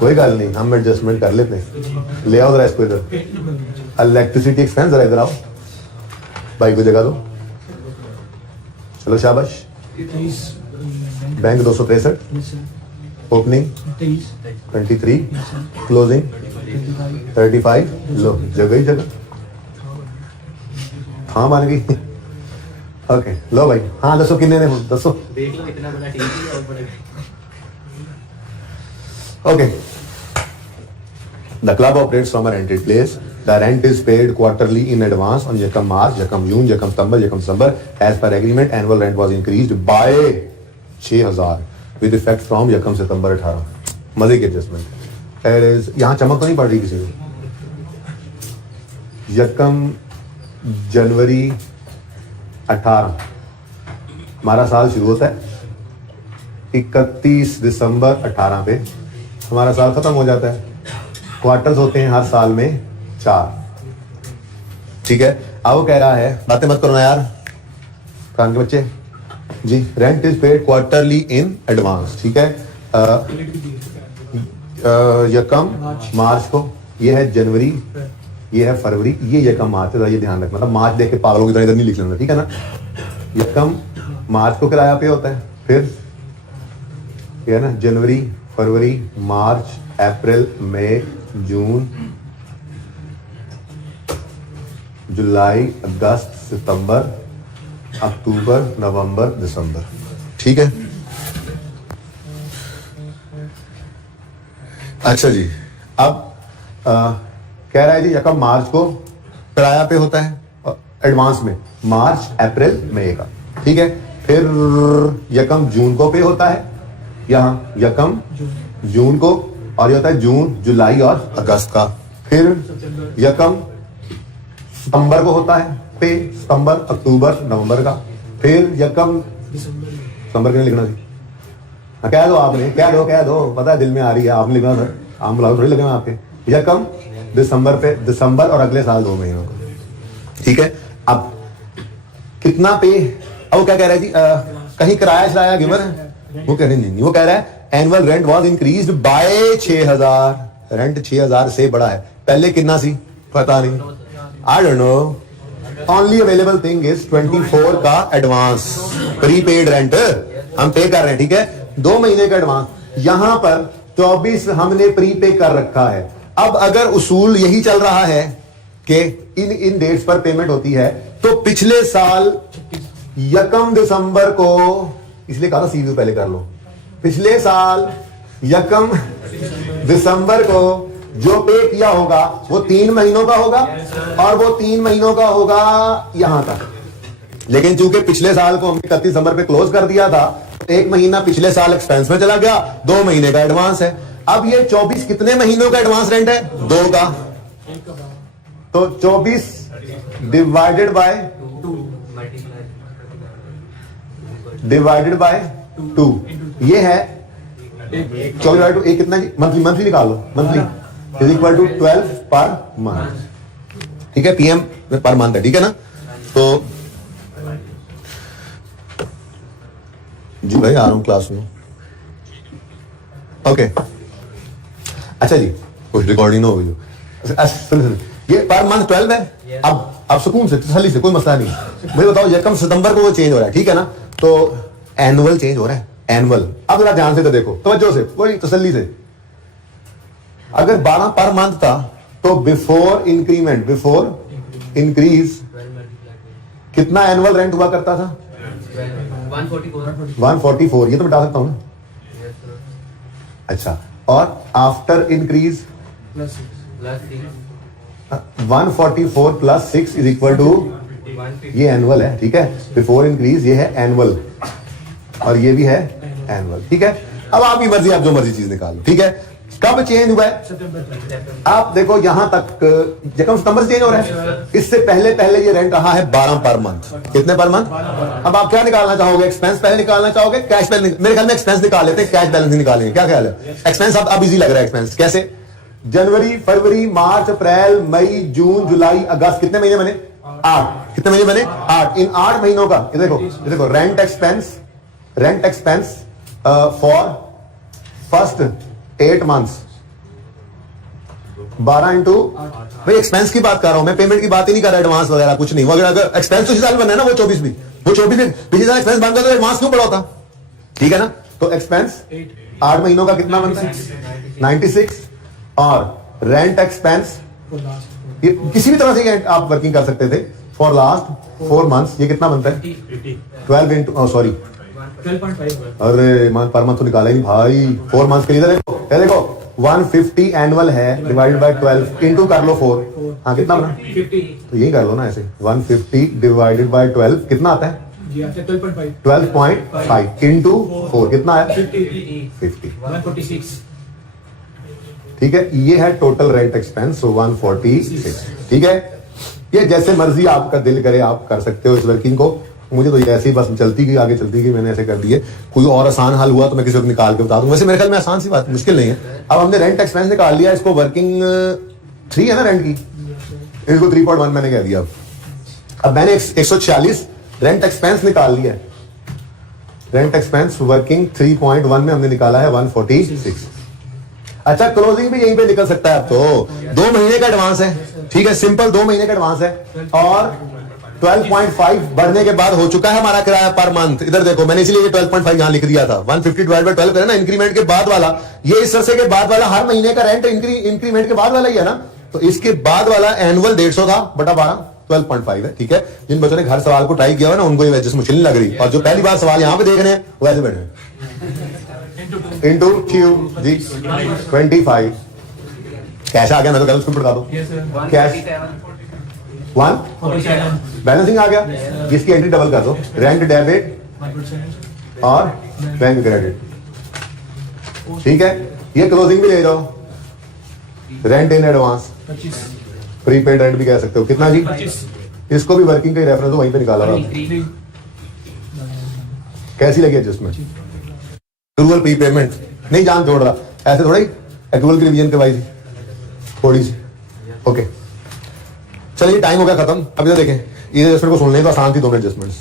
कोई गल नहीं, हम एडजस्टमेंट कर लेते हैं। ले आओ जरा इसको इधर, इलेक्ट्रिसिटी एक्सपेंस जरा इधर आओ, भाई को जगह दो, चलो शाबाश। बैंक 263, ओपनिंग 23, क्लोजिंग 35, लो जगह ही जगह, हाँ मान गई। ओके लो भाई, हाँ दसो कितने ने, दसो देख लो कितना बड़ा ठीक है और बड़े। Okay, the club operates from a rented place. The rent is paid quarterly in advance on Yakam March, Yakam June, Yakam September, Yakam December. As per agreement, annual rent was increased by 6,000 with effect from Yakam September 18। मजे की adjustment. यहाँ चमक तो नहीं पड़ रही किसी को? यकम जनवरी 18 हमारा साल शुरू होता है, 31 दिसंबर 18 पे हमारा साल खत्म हो जाता है। क्वार्टर्स होते हैं हर साल में 4, ठीक है। अब वो कह रहा है, बातें मत करो ना यार कान के बच्चे जी। Rent is paid quarterly in advance, ठीक है। यकम मार्च को, ये है जनवरी, ये है फरवरी, ये यकम मार्च है, ये ध्यान रखना। मतलब मार्च देख के पागलों की तरह इधर नहीं लिख लेना, ठीक है ना। यकम मार्च को किराया पे होता है, फिर ये है ना जनवरी, फरवरी, मार्च, अप्रैल, मई, जून, जुलाई, अगस्त, सितंबर, अक्टूबर, नवंबर, दिसंबर, ठीक है। अच्छा जी, अब कह रहा है जी यकम मार्च को किराया पे होता है एडवांस में, मार्च, अप्रैल, मई का, ठीक है। फिर यकम जून को पे होता है, यहाँ यकम जून को, और ये होता है जून, जुलाई और अगस्त का। फिर यकम सितंबर को होता है पे, सितंबर, अक्टूबर, नवंबर का। फिर यकम दिसंबर के लिए लिखना चाहिए, कह दो आपने, कह दो, पता है दिल में आ रही है, आपने लिखना था, आप बुलाओ थोड़ी लगे आपके। यकम दिसंबर पे, दिसंबर और अगले साल 2 महीनों का, ठीक है। अब कितना पे, अब वो क्या कह रहा है जी, कहीं किराया गिवन है, वो कह रहे नहीं, वो कह रहा है annual rent was increased by 6,000। Rent 6,000 से बड़ा है, पहले कितना सी पता नहीं, I don't know. Only available thing is 24 का एडवांस प्रीपेड रेंट हम पे कर रहे हैं, ठीक है, 2 महीने का एडवांस। यहां पर 24 हमने प्रीपे कर रखा है। अब अगर उसूल यही चल रहा है कि इन डेट्स पर पेमेंट होती है, तो पिछले साल यकम दिसंबर को, इसलिए कहा था सीधे पहले कर लो, पिछले साल यकम दिसंबर को जो पे किया होगा वो 3 महीनों का होगा, और वो 3 महीनों का होगा यहां तक। लेकिन चूंकि पिछले साल को हमने 31 दिसंबर पे क्लोज कर दिया था, 1 महीना पिछले साल एक्सपेंस में चला गया, 2 महीने का एडवांस है। अब ये 24 कितने महीनों का एडवांस रेंट है? 2 का। तो 24 डिवाइडेड बाय 2, ये है 24/2 कितना जी? मंथली निकाल लो, monthly is equal to 12 per month, ठीक है, PM पर मंथ है, ठीक है ना। तो जी भाई आ रहा हूं क्लास में, ओके। अच्छा जी, कुछ रिकॉर्डिंग हो गई, ये पर मंथ 12 है। अब सुकून से, तसल्ली से, कोई मसला नहीं। मुझे बताओ, यकम सितंबर को वो चेंज हो रहा है, ठीक है ना, तो एनुअल चेंज हो रहा है, एनुअल। अब जरा ध्यान से तो देखो, तवज्जो से, कोई तसल्ली से। अगर 12 पर मंथ था तो बिफोर इंक्रीज कितना एनुअल रेंट हुआ करता था? 144, ये तो बता सकता हूं ना। अच्छा, और after increase 144 plus 6 is equal to, ये एनुअल है, ठीक है। बिफोर इंक्रीज ये है एनुअल, और ये भी है एनुअल, ठीक है। अब आपकी मर्जी, आप जो मर्जी चीज निकालो, ठीक है। कब चेंज हुआ है? आप देखो यहां तक यकम सितंबर से चेंज हो रहा है। इससे पहले ये रेंट रहा है 12 पर मंथ। कितने पर मंथ? अब आप क्या निकालना चाहोगे? एक्सपेंस पहले निकालना चाहोगे, कैश बैलेंस? मेरे ख्याल में एक्सपेंस निकाल लेते हैं, कैश बैलेंस निकालेंगे, क्या ख्याल है? एक्सपेंस अब इजी लग रहा है। एक्सपेंस कैसे? जनवरी, फरवरी, मार्च, अप्रैल, मई, जून, जुलाई, अगस्त, कितने महीने बने? 8। कितने महीने बने? 8। इन 8 महीनों का ये देखो rent expense for first 8 months 12 into, भाई एक्सपेंस की बात कर रहा हूं मैं, पेमेंट की बात ही नहीं कर रहा, एडवांस वगैरह कुछ नहीं। अगर एक्सपेंस तो इसी साल बनना है ना, वो 24 भी, पिछले साल एक्सपेंस बनता तो एडवांस क्यों पड़ा होता? ठीक है ना। तो एक्सपेंस 8 महीनों का कितना बनता है? 96। और रेंट एक्सपेंस ये किसी भी तरह से आप वर्किंग कर सकते थे फॉर लास्ट 4 मंथ्स, ये कितना बनता है? 12 इंटू, सॉरी 12.5। अरे मान पर मंथ तो निकाला ही नहीं भाई। 4 मंथ्स के लिए देखो 150 एनुअल है, डिवाइडेड बाय 12 इंटू कर लो 4। हाँ, कितना बना? 50। तो यही कर लो ना ऐसे, 150 डिवाइडेड बाय 12 कितना आता है? 12.5 इंटू 4 कितना आया? 50। 146। ठीक है, ये है टोटल रेंट एक्सपेंस 146। ठीक है, ये जैसे मर्जी आपका दिल करे आप कर सकते हो इस वर्किंग को। मुझे तो ऐसे ही बस चलती गई, आगे चलती गई, मैंने ऐसे कर दिए। कोई और आसान हल हुआ तो मैं किसी को निकाल के बता दूंगा। वैसे मेरे ख्याल में आसान सी बात, मुश्किल नहीं है। अब हमने रेंट एक्सपेंस निकाल लिया, इसको वर्किंग 3 है ना रेंट की, इसको 3.1 मैंने कह दिया। अब मैंने 146 रेंट एक्सपेंस निकाल लिया है। रेंट एक्सपेंस वर्किंग 3.1 में हमने निकाला है 146। अच्छा, क्लोजिंग भी यहीं पे निकल सकता है। अब तो 2 महीने का एडवांस है, ठीक है, सिंपल 2 महीने का एडवांस है, और 12.5 बढ़ने के बाद हो चुका है हमारा किराया पर मंथ। इधर देखो, मैंने इसलिए ये 12.5 यहां लिख दिया था। 150 डिवाइड बाय 12 है ना, इंक्रीमेंट के बाद वाला, ये इस सरसे के बाद वाला हर महीने का रेंट इंक्रीमेंट के बाद वाला ही है ना। तो इसके बाद वाला एनुअल 150 था बटा 12, 12.5 है। ठीक है, जिन बच्चों ने घर सवाल को टाइप किया हुआ ना, उनको ये वजह मुश्किल नहीं लग रही, और जो पहली बार सवाल यहां पे देख रहे हैं वो ऐसे बैठे इंटू क्यू जी 25। कैश आ गया, मैं तो गलत बता दो, कैश 1 बैलेंसिंग आ गया, जिसकी एंट्री डबल कर दो, रेंट डेबिट और बैंक क्रेडिट। ठीक है, ये क्लोजिंग भी ले जाओ, rent in advance, prepaid rent भी कह सकते हो। कितना जी? इसको भी वर्किंग का रेफरेंस वहीं पे निकाला रहा। कैसी लगी एडजस्टमेंट? एक्रूअल प्रीपेमेंट नहीं जान छोड़ रहा, ऐसे थोड़ा ही एक्रूअल की रिवीजन करवाई थी थोड़ी सी। ओके, चलिए टाइम हो गया खत्म। अभी तो देखें, ये एडजस्टमेंट को सुनने तो आसान थी, दोनों एडजस्टमेंट्स,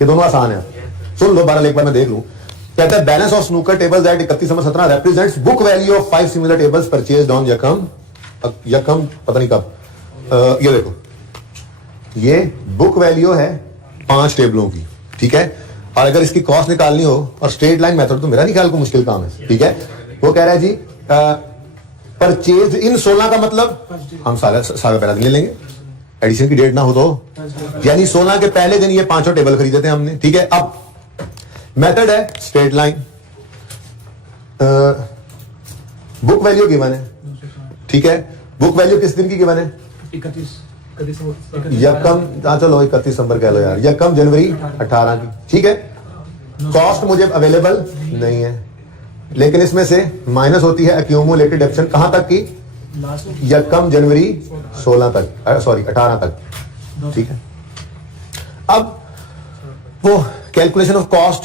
ये दोनों आसान है। सुन लो 12 एक बार मैं देख लूं। कहता है balance of snooker tables at 31/17 represents book value of 5 similar tables purchased on यकम पता नहीं कब। ये देखो, ये बुक वैल्यू है 5 टेबलों की। ठीक है, और अगर इसकी कॉस्ट निकालनी हो और स्ट्रेट लाइन मेथड, तो मेरा नहीं ख्याल को मुश्किल काम है। ठीक है, वो कह रहा है जी परचेज इन 16 का मतलब हम सारा पहला दिन ले लेंगे, एडिशन की डेट ना हो तो, यानी 16 के पहले दिन ये 5 टेबल खरीदे थे हमने। ठीक है, अब मेथड है straight line, book value given है। ठीक है, बुक वैल्यू किस दिन की गिवन है? 31 यकम, चलो 31 दिसंबर कह लो यार, यकम जनवरी 18 की। ठीक है, कॉस्ट मुझे अवेलेबल नहीं है, लेकिन इसमें से माइनस होती है एक्यूमुलेटेड डेप्शन कहां तक की? यकम जनवरी 16 तक, सॉरी 18 तक। ठीक है, अब वो calculation of cost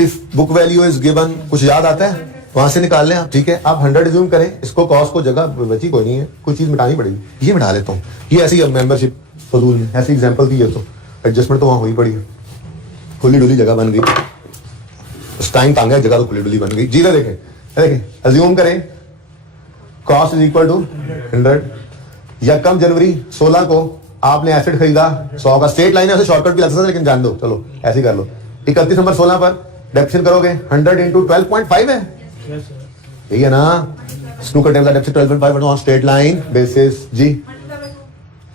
if book value is given, कुछ याद आता है? वहां से निकाल लें आप, ठीक है। आप 100 रिज्यूम करें, इसको कॉस्ट को जगह बची कोई नहीं है, कुछ चीज मिटानी पड़ेगी, ये मिटा लेता हूँ। ये ऐसी मेंबरशिप फजूल में ऐसी एग्जांपल दी है, तो एडजस्टमेंट तो वहां हुई पड़ी है, खुली डुली जगह बन गई, टाइम तांगा जगह तो खुली डुली बन गई। जी देखें देखें अज्यूम करें कॉस्ट इज इक्वल टू 100। यकम जनवरी 16 को आपने एसेट खरीदा 100 का, स्ट्रेट लाइन है, ऐसे शॉर्टकट भी लग सकता है लेकिन जान दो, चलो ऐसे ही कर लो। 31 दिसंबर 16 पर डेप्शन करोगे 100 इंटू 12.5 है, Yes, sir. यही है ना। स्नूकर टेबल का depreciation 12.5 on straight line basis. जी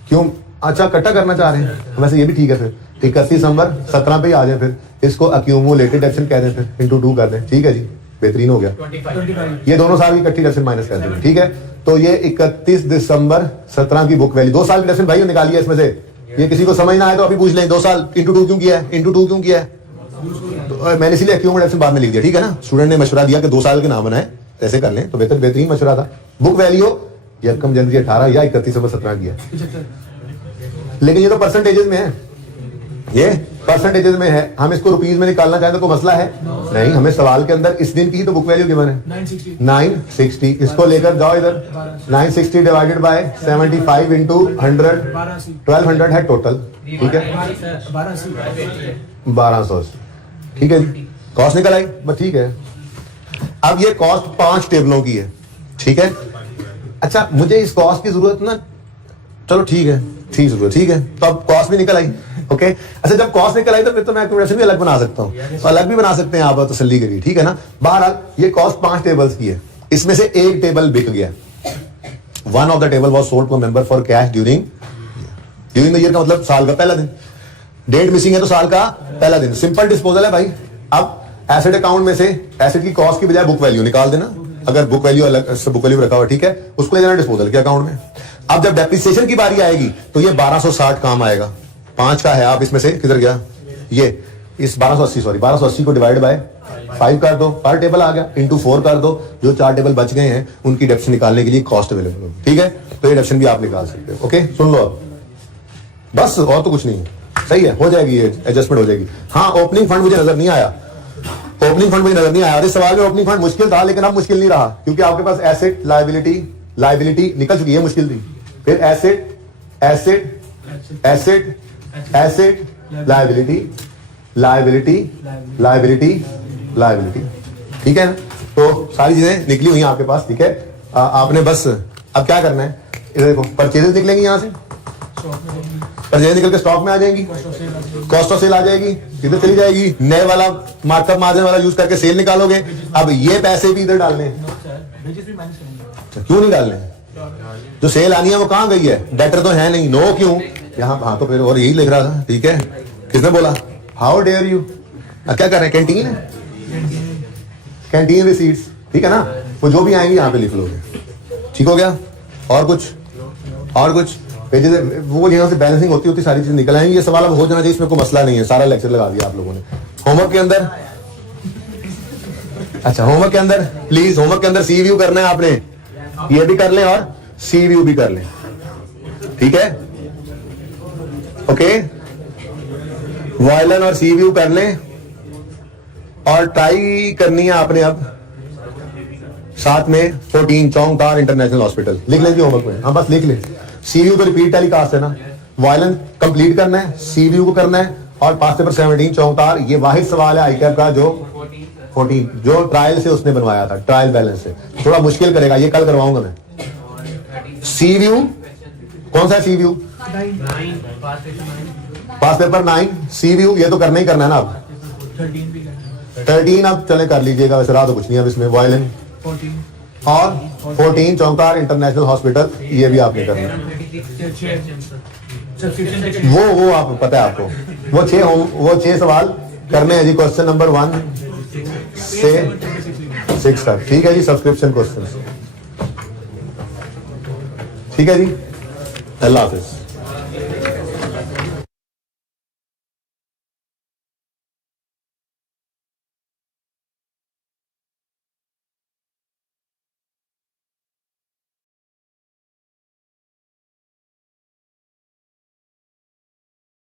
क्यों, अच्छा इकट्ठा करना चाह रहे हैं, वैसे ये भी ठीक है। फिर 31 दिसंबर 17 पे ही आ जाए, फिर इसको अक्यूमुलेटेड डेप्शन कह दें, फिर इंटू 2 कर दें, ठीक है जी, बेहतरीन हो गया। 25. ये दोनों साल की इकट्ठी डेप्शन माइनस कर देंगे, ठीक है। तो ये 31 दिसंबर 17 की बुक वैल्यू, 2 साल की डेप्शन भाई निकाली है इसमें से। ये किसी को समझ ना आए तो अभी पूछ लें, 2 साल इंटू 2 क्यों किया है, इंटू 2 क्यों किया है, तो मैंने इसीलिए अक्यूमुलेटेड डेप्शन बाद में लिख दिया, ठीक है ना। स्टूडेंट ने मशवरा दिया कि 2 साल के नाम बनाए, ऐसे कर लें तो बेहतरीन मशवरा था। बुक वैल्यू यकम जनवरी 18 या 31 दिसंबर 17 की है, 75. लेकिन ये तो परसेंटेजेस में है, ये परसेंटेजेस में है। हम इसको रुपीज में निकालना चाहें तो कोई मसला है नहीं, हमें सवाल के अंदर इस दिन की तो बुक वैल्यू गिवन है 960. 960। इसको लेकर जाओ इधर, 960 डिवाइडेड बाय 75 इंटू 100, 1200 है टोटल, ठीक है, 1200, ठीक है जी। कॉस्ट निकल आई, बस ठीक है। अब ये कॉस्ट 5 टेबलों की है, ठीक है। अच्छा मुझे इस कॉस्ट की जरूरत ना, चलो ठीक है, ठीक जरूरत, ठीक है। तो अब कॉस्ट भी निकल आई, ओके। अच्छा जब कॉस्ट निकल आई तो फिर तो मैं एक्यूमुलेशन भी अलग बना सकता हूँ, तो अलग भी बना सकते हैं आप, तसल्ली करिए, ठीक है ना। बहरहाल ये कॉस्ट 5 टेबल्स की है, इसमें से एक टेबल बिक गया। One of the table was sold to a member for cash during the year, का मतलब साल का पहला दिन। डेट मिसिंग है तो साल का पहला दिन, सिंपल डिस्पोजल है भाई। अब एसेट अकाउंट में से एसेट की कॉस्ट की बजाय बुक वैल्यू निकाल देना, अगर बुक वैल्यू अलग बुक वैल्यू रखा हुआ, ठीक है, उसको ले जाना डिस्पोजल के अकाउंट में। अब जब डेप्रिसिएशन की बारी आएगी तो ये 1260 काम आएगा, 5 का है, आप इसमें से किधर गया, ये इस 1280 को डिवाइड बाय 5 कर दो, पर टेबल आ गया, इंटू 4 कर दो, जो 4 टेबल बच गए हैं उनकी डेप्शन निकालने के लिए कॉस्ट अवेलेबल होगी, ठीक है। तो ये डेप्शन भी आप निकाल सकते हो, ओके। सुन लो अब, बस और तो कुछ नहीं है, सही है, हो जाएगी ये एडजस्टमेंट हो जाएगी। हाँ ओपनिंग फंड मुझे नजर नहीं आया, ओपनिंग फंड मुझे नजर नहीं आया, और इस सवाल में ओपनिंग फंड मुश्किल था, लेकिन अब मुश्किल नहीं रहा, क्योंकि आपके पास एसेट लायबिलिटी निकल चुकी है, मुश्किल थी। फिर एसेट लायबिलिटी, ठीक है ना। तो सारी चीजें निकली हुई हैं आपके पास, ठीक है। आपने बस अब क्या करना है, इधर देखो, परचेजेस निकलेंगी, यहां से परचेज निकल के स्टॉक में आ जाएंगी, कॉस्ट ऑफ सेल आ जाएगी, इधर चली जाएगी, नए वाला मार्कअप मार्जिन वाला यूज करके सेल निकालोगे। अब ये पैसे भी इधर डालने हैं, क्यों नहीं डालने, जो सेल आनी है वो कहां गई है, डेटर तो है नहीं, नो क्यों यहाँ, हाँ तो फिर और यही लिख रहा था, ठीक है। किसने बोला, हाउ डेयर यू, क्या कर रहे हैं, कैंटीन है, कैंटीन रिसीट्स, ठीक है ना, वो जो भी आएंगी यहाँ पे लिख लोगे, ठीक हो गया। और कुछ पेजेस, वो यहाँ से बैलेंसिंग होती सारी चीजें निकल आएंगी। ये सवाल अब हो जाना चाहिए, इसमें कोई मसला नहीं है, सारा लेक्चर लगा दिया आप लोगों ने। होमवर्क के अंदर, अच्छा होमवर्क के अंदर प्लीज, होमवर्क के अंदर सी व्यू करना है आपने, ये भी कर लें और सी व्यू भी कर लें, ठीक है, ओके। वायलन और सी व्यू कर लें, और ट्राई करनी है आपने अब साथ में 14 चौंगतार इंटरनेशनल हॉस्पिटल लिख लें जी होमवर्क में, हाँ बस लिख लें। सी व्यू तो रिपीट टेलीकास्ट है ना, वायलन कंप्लीट करना है, सी व्यू को करना है, और पास पेपर 17 चौंगतार, ये वाहिद सवाल है आईकैप का जो 14 जो ट्रायल से उसने बनवाया था, ट्रायल बैलेंस से, थोड़ा मुश्किल करेगा, ये कल करवाऊंगा मैं। सी व्यू कौन सा है, सी व्यू पास पेपर 9, सी व्यू ये तो करना ही करना है ना। अब 13 अब चले कर लीजिएगा, वैसे रहा तो कुछ नहीं अब इसमें, वायलन 14. और 14 चौंगतार इंटरनेशनल हॉस्पिटल, ये भी आपने करना है। वो आप पता है आपको, वो 6 सवाल करने हैं जी, क्वेश्चन नंबर 1 से 6 तक, ठीक है जी, सब्सक्रिप्शन क्वेश्चन, ठीक है जी। अल्लाह हाफिज।